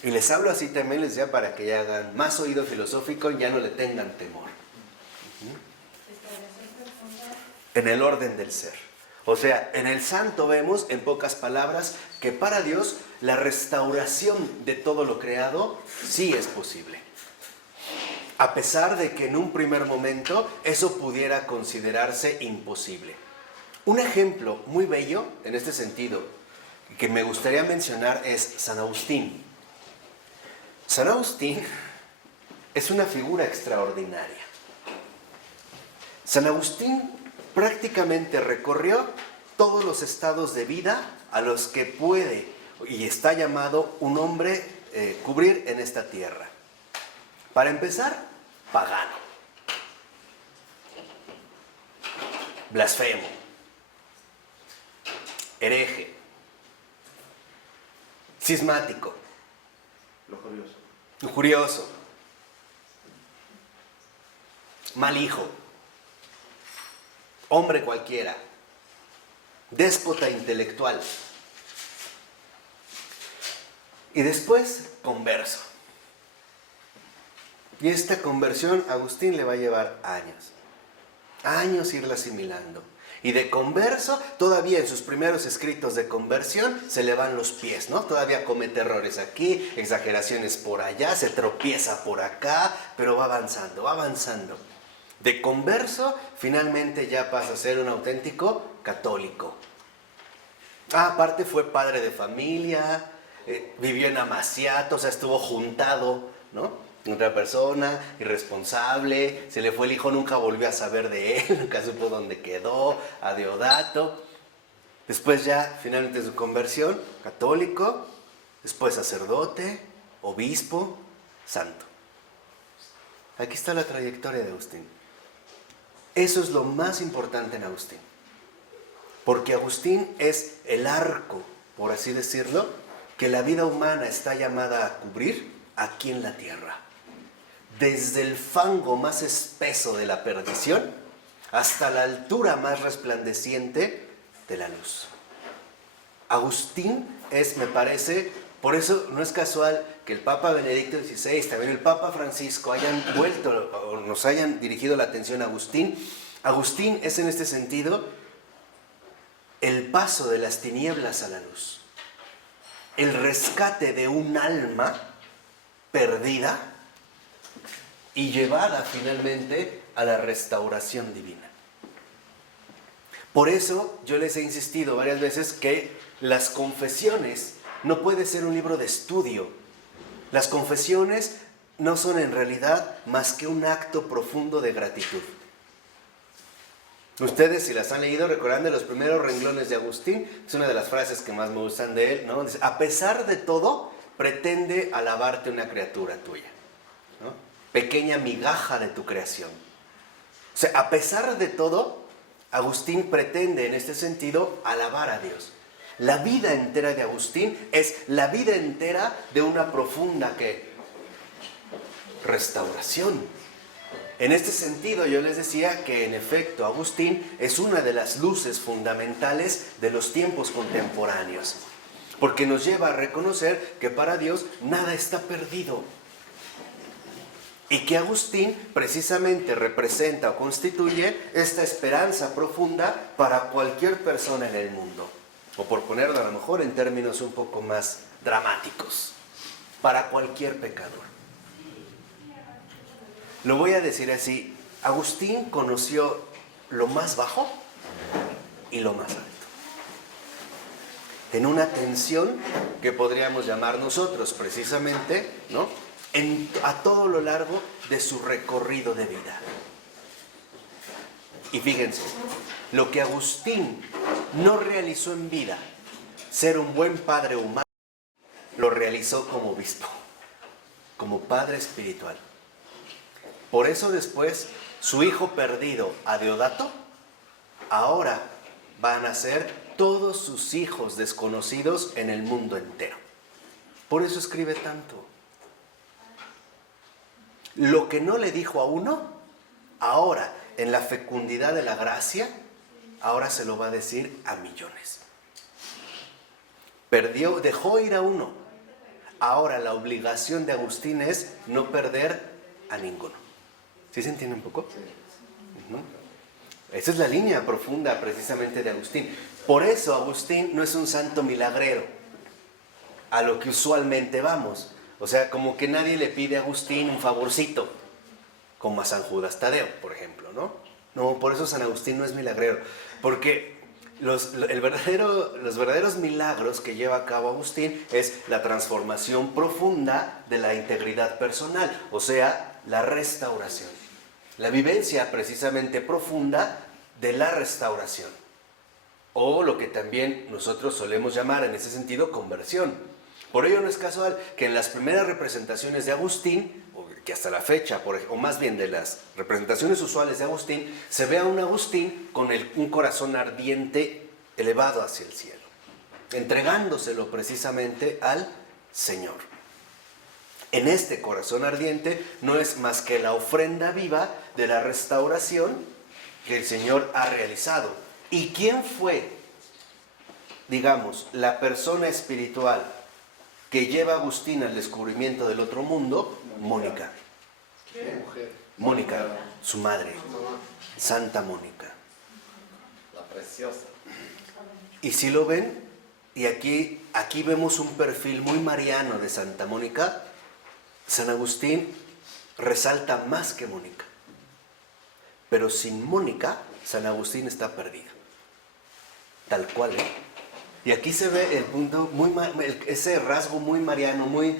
Y les hablo así también, les decía, para que ya hagan más oído filosófico y ya no le tengan temor. En el orden del ser. O sea, en el santo vemos, en pocas palabras, que para Dios la restauración de todo lo creado sí es posible. A pesar de que en un primer momento eso pudiera considerarse imposible. Un ejemplo muy bello en este sentido que me gustaría mencionar es San Agustín. San Agustín es una figura extraordinaria. San Agustín prácticamente recorrió todos los estados de vida a los que puede y está llamado un hombre cubrir en esta tierra. Para empezar, pagano, blasfemo, hereje, cismático, lujurioso, mal hijo, hombre cualquiera, déspota intelectual. Y después, converso. Y esta conversión a Agustín le va a llevar años irla asimilando. Y de converso, todavía en sus primeros escritos de conversión, se le van los pies, ¿no? Todavía comete errores aquí, exageraciones por allá, se tropieza por acá, pero va avanzando. De converso, finalmente ya pasa a ser un auténtico católico. Aparte fue padre de familia, vivió en amaciato, o sea, estuvo juntado, ¿no?, otra persona, irresponsable, se le fue el hijo, nunca volvió a saber de él, nunca supo dónde quedó, a Deodato. Después ya, finalmente su conversión, católico, después sacerdote, obispo, santo. Aquí está la trayectoria de Agustín. Eso es lo más importante en Agustín. Porque Agustín es el arco, por así decirlo, que la vida humana está llamada a cubrir aquí en la tierra. Desde el fango más espeso de la perdición hasta la altura más resplandeciente de la luz. Agustín es, me parece, por eso no es casual que el Papa Benedicto XVI, también el Papa Francisco hayan vuelto o nos hayan dirigido la atención a Agustín. Agustín es en este sentido el paso de las tinieblas a la luz, el rescate de un alma perdida y llevada finalmente a la restauración divina. Por eso yo les he insistido varias veces que las confesiones no puede ser un libro de estudio. Las confesiones no son en realidad más que un acto profundo de gratitud. Ustedes, si las han leído, recordarán de los primeros renglones de Agustín, es una de las frases que más me gustan de él, ¿no? Dice, a pesar de todo, pretende alabarte una criatura tuya, ¿no? Pequeña migaja de tu creación. O sea, a pesar de todo, Agustín pretende en este sentido alabar a Dios. La vida entera de Agustín es la vida entera de una profunda restauración. En este sentido yo les decía que en efecto Agustín es una de las luces fundamentales de los tiempos contemporáneos, porque nos lleva a reconocer que para Dios nada está perdido. Y que Agustín precisamente representa o constituye esta esperanza profunda para cualquier persona en el mundo. O por ponerlo a lo mejor en términos un poco más dramáticos, para cualquier pecador. Lo voy a decir así, Agustín conoció lo más bajo y lo más alto. En una tensión que podríamos llamar nosotros precisamente, ¿no? A todo lo largo de su recorrido de vida. Y fíjense, lo que Agustín no realizó en vida, ser un buen padre humano, lo realizó como obispo, como padre espiritual. Por eso después, su hijo perdido, Adeodato, ahora van a ser todos sus hijos desconocidos en el mundo entero. Por eso escribe tanto. Lo que no le dijo a uno, ahora, en la fecundidad de la gracia, ahora se lo va a decir a millones. Dejó ir a uno. Ahora la obligación de Agustín es no perder a ninguno. ¿Sí se entiende un poco? Esa es la línea profunda precisamente de Agustín. Por eso Agustín no es un santo milagrero, a lo que usualmente vamos. O sea, como que nadie le pide a Agustín un favorcito, como a San Judas Tadeo, por ejemplo, ¿no? No, por eso San Agustín no es milagrero, porque los verdaderos milagros que lleva a cabo Agustín es la transformación profunda de la integridad personal, o sea, la restauración. La vivencia precisamente profunda de la restauración, o lo que también nosotros solemos llamar en ese sentido conversión. Por ello no es casual que en las primeras representaciones de Agustín, o que hasta la fecha, o más bien de las representaciones usuales de Agustín, se vea un Agustín con un corazón ardiente elevado hacia el cielo, entregándoselo precisamente al Señor. En este corazón ardiente no es más que la ofrenda viva de la restauración que el Señor ha realizado. ¿Y quién fue, digamos, la persona espiritual que lleva a Agustín al descubrimiento del otro mundo? Mónica. ¿Qué mujer? Mónica, su madre, Santa Mónica. La preciosa. Y si lo ven, y aquí vemos un perfil muy mariano de Santa Mónica, San Agustín resalta más que Mónica. Pero sin Mónica, San Agustín está perdido. Tal cual, ¿eh? Y aquí se ve el punto ese rasgo muy mariano, muy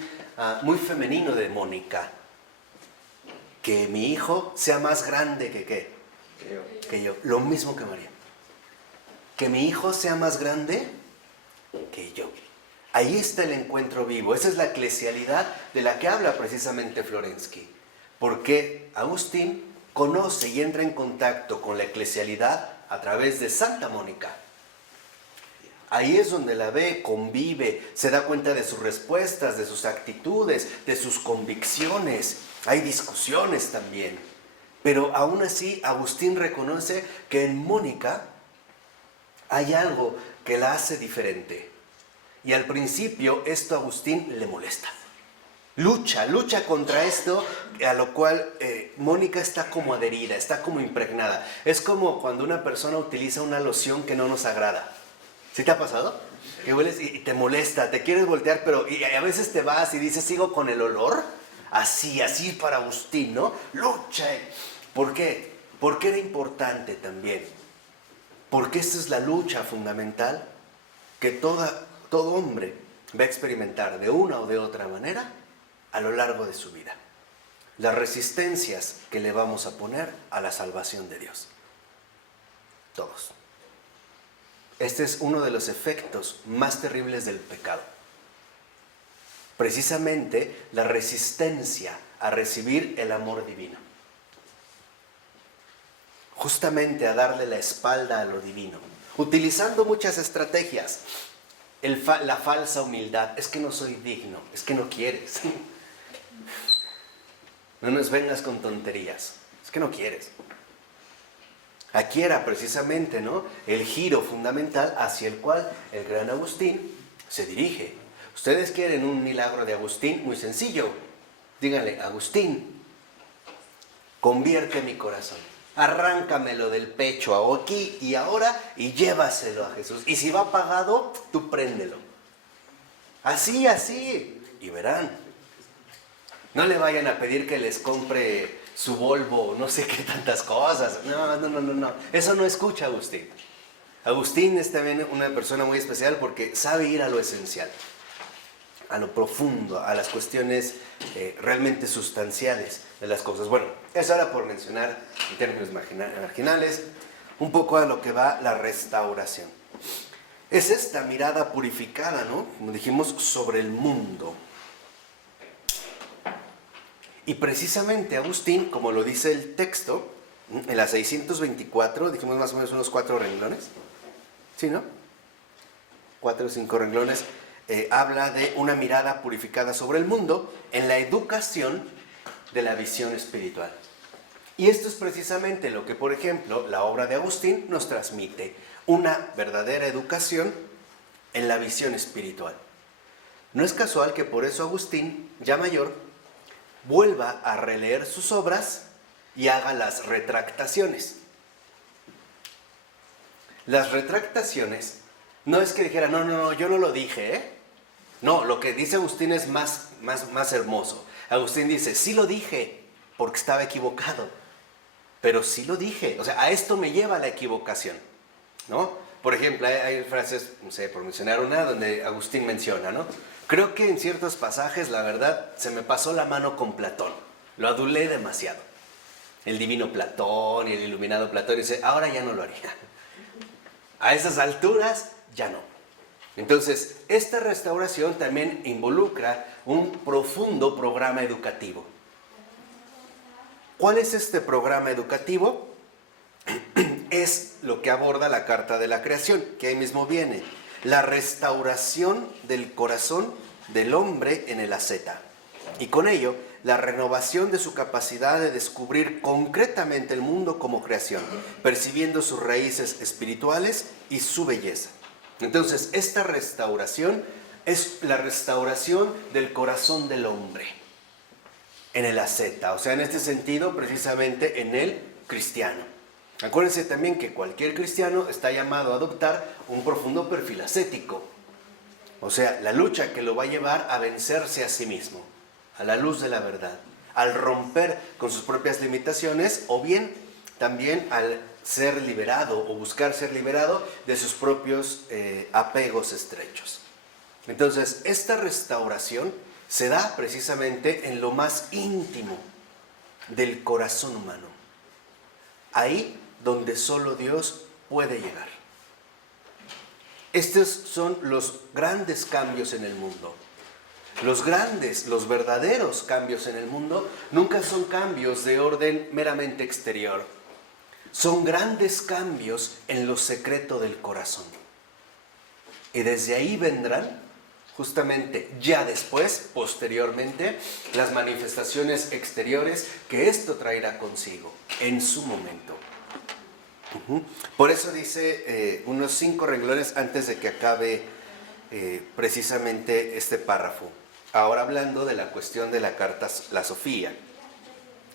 femenino de Mónica. Que mi hijo sea más grande que yo. Lo mismo que María. Que mi hijo sea más grande que yo. Ahí está el encuentro vivo. Esa es la eclesialidad de la que habla precisamente Florensky. Porque Agustín conoce y entra en contacto con la eclesialidad a través de Santa Mónica. Ahí es donde la ve, convive, se da cuenta de sus respuestas, de sus actitudes, de sus convicciones. Hay discusiones también. Pero aún así, Agustín reconoce que en Mónica hay algo que la hace diferente. Y al principio esto a Agustín le molesta. Lucha contra esto, a lo cual Mónica está como adherida, está como impregnada. Es como cuando una persona utiliza una loción que no nos agrada. ¿Sí te ha pasado? Que hueles y te molesta, te quieres voltear, pero y a veces te vas y dices, sigo con el olor. Así para Agustín, ¿no? Lucha. ¿Por qué? Porque era importante también. Porque esta es la lucha fundamental que todo hombre va a experimentar de una o de otra manera a lo largo de su vida. Las resistencias que le vamos a poner a la salvación de Dios. Todos. Este es uno de los efectos más terribles del pecado. Precisamente la resistencia a recibir el amor divino. Justamente a darle la espalda a lo divino. Utilizando muchas estrategias. La falsa humildad. Es que no soy digno. Es que no quieres. No nos vengas con tonterías. Es que no quieres. Aquí era precisamente, ¿no?, el giro fundamental hacia el cual el gran Agustín se dirige. Ustedes quieren un milagro de Agustín, muy sencillo. Díganle, Agustín, convierte mi corazón. Arráncamelo del pecho aquí y ahora y llévaselo a Jesús. Y si va pagado, tú préndelo. Así. Y verán. No le vayan a pedir que les compre su Volvo, no sé qué tantas cosas. No. Eso no escucha Agustín. Agustín es también una persona muy especial porque sabe ir a lo esencial, a lo profundo, a las cuestiones realmente sustanciales de las cosas. Bueno, eso era por mencionar en términos marginales un poco a lo que va la restauración. Es esta mirada purificada, ¿no?, como dijimos, sobre el mundo. Y precisamente Agustín, como lo dice el texto, en la 624, dijimos más o menos unos 4 renglones, ¿sí, no? 4 o 5 renglones, habla de una mirada purificada sobre el mundo en la educación de la visión espiritual. Y esto es precisamente lo que, por ejemplo, la obra de Agustín nos transmite, una verdadera educación en la visión espiritual. No es casual que por eso Agustín, ya mayor, vuelva a releer sus obras y haga las retractaciones. Las retractaciones no es que dijera, no, yo no lo dije, ¿eh? No, lo que dice Agustín es más hermoso. Agustín dice, sí lo dije, porque estaba equivocado, pero sí lo dije. O sea, a esto me lleva la equivocación, ¿no? Por ejemplo, hay frases, no sé, por mencionar una, donde Agustín menciona, ¿no? Creo que en ciertos pasajes, la verdad, se me pasó la mano con Platón. Lo adulé demasiado. El divino Platón y el iluminado Platón. Dice, ahora ya no lo haría. A esas alturas, ya no. Entonces, esta restauración también involucra un profundo programa educativo. ¿Cuál es este programa educativo? Es lo que aborda la Carta de la Creación, que ahí mismo viene. La restauración del corazón del hombre en el asceta. Y con ello, la renovación de su capacidad de descubrir concretamente el mundo como creación, percibiendo sus raíces espirituales y su belleza. Entonces, esta restauración es la restauración del corazón del hombre en el asceta. O sea, en este sentido, precisamente en el cristiano. Acuérdense también que cualquier cristiano está llamado a adoptar un profundo perfil ascético. O sea, la lucha que lo va a llevar a vencerse a sí mismo, a la luz de la verdad, al romper con sus propias limitaciones o bien también al ser liberado o buscar ser liberado de sus propios apegos estrechos. Entonces, esta restauración se da precisamente en lo más íntimo del corazón humano. Ahí donde solo Dios puede llegar. Estos son los grandes cambios en el mundo. Los verdaderos cambios en el mundo nunca son cambios de orden meramente exterior. Son grandes cambios en lo secreto del corazón. Y desde ahí vendrán, justamente ya después, posteriormente, las manifestaciones exteriores que esto traerá consigo. en su momento. Por eso dice unos 5 renglones antes de que acabe precisamente este párrafo. Ahora hablando de la cuestión de la carta La Sofía.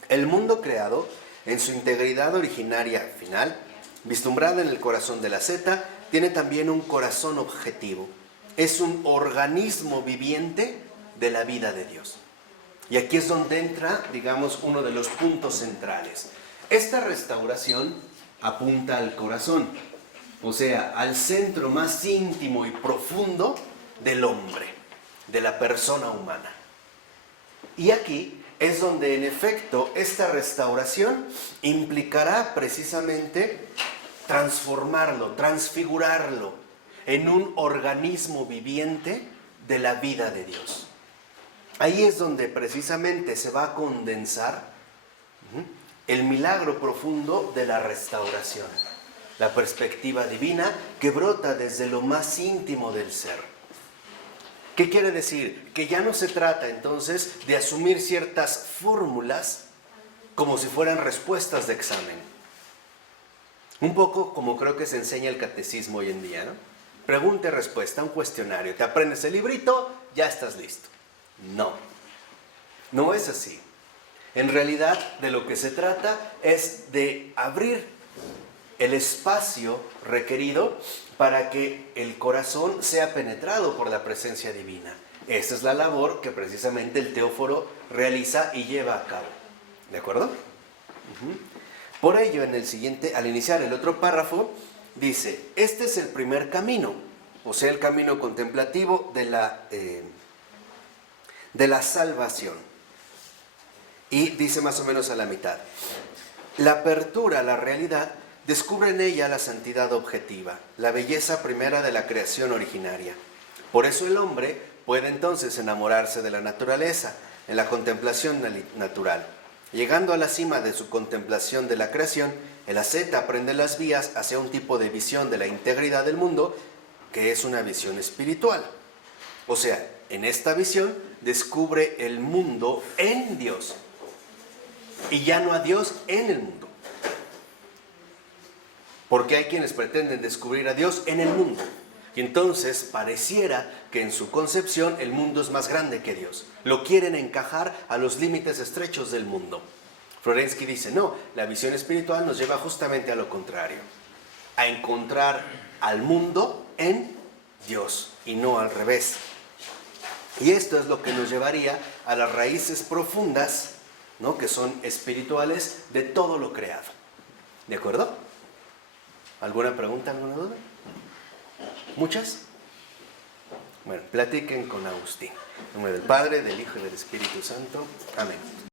El mundo creado en su integridad originaria final, vislumbrada en el corazón de la zeta, tiene también un corazón objetivo. Es un organismo viviente de la vida de Dios. Y aquí es donde entra, digamos, uno de los puntos centrales. Esta restauración apunta al corazón, o sea, al centro más íntimo y profundo del hombre, de la persona humana. Y aquí es donde, en efecto, esta restauración implicará precisamente transformarlo, transfigurarlo en un organismo viviente de la vida de Dios. Ahí es donde precisamente se va a condensar el milagro profundo de la restauración, la perspectiva divina que brota desde lo más íntimo del ser. ¿Qué quiere decir? Que ya no se trata entonces de asumir ciertas fórmulas como si fueran respuestas de examen. Un poco como creo que se enseña el catecismo hoy en día, ¿no? Pregunta y respuesta, un cuestionario. Te aprendes el librito, ya estás listo. No, no es así. En realidad, de lo que se trata es de abrir el espacio requerido para que el corazón sea penetrado por la presencia divina. Esa es la labor que precisamente el teóforo realiza y lleva a cabo. ¿De acuerdo? Por ello, al iniciar el otro párrafo, dice, este es el primer camino, o sea, el camino contemplativo de la salvación. Y dice más o menos a la mitad, la apertura a la realidad descubre en ella la santidad objetiva, la belleza primera de la creación originaria. Por eso el hombre puede entonces enamorarse de la naturaleza, en la contemplación natural. Llegando a la cima de su contemplación de la creación, el asceta aprende las vías hacia un tipo de visión de la integridad del mundo, que es una visión espiritual. O sea, en esta visión descubre el mundo en Dios, y ya no a Dios en el mundo. Porque hay quienes pretenden descubrir a Dios en el mundo. Y entonces pareciera que en su concepción el mundo es más grande que Dios. Lo quieren encajar a los límites estrechos del mundo. Florensky dice, no, la visión espiritual nos lleva justamente a lo contrario. A encontrar al mundo en Dios y no al revés. Y esto es lo que nos llevaría a las raíces profundas, ¿no?, que son espirituales de todo lo creado. ¿De acuerdo? ¿Alguna pregunta, alguna duda? ¿Muchas? Bueno, platiquen con Agustín. En nombre del Padre, del Hijo y del Espíritu Santo. Amén.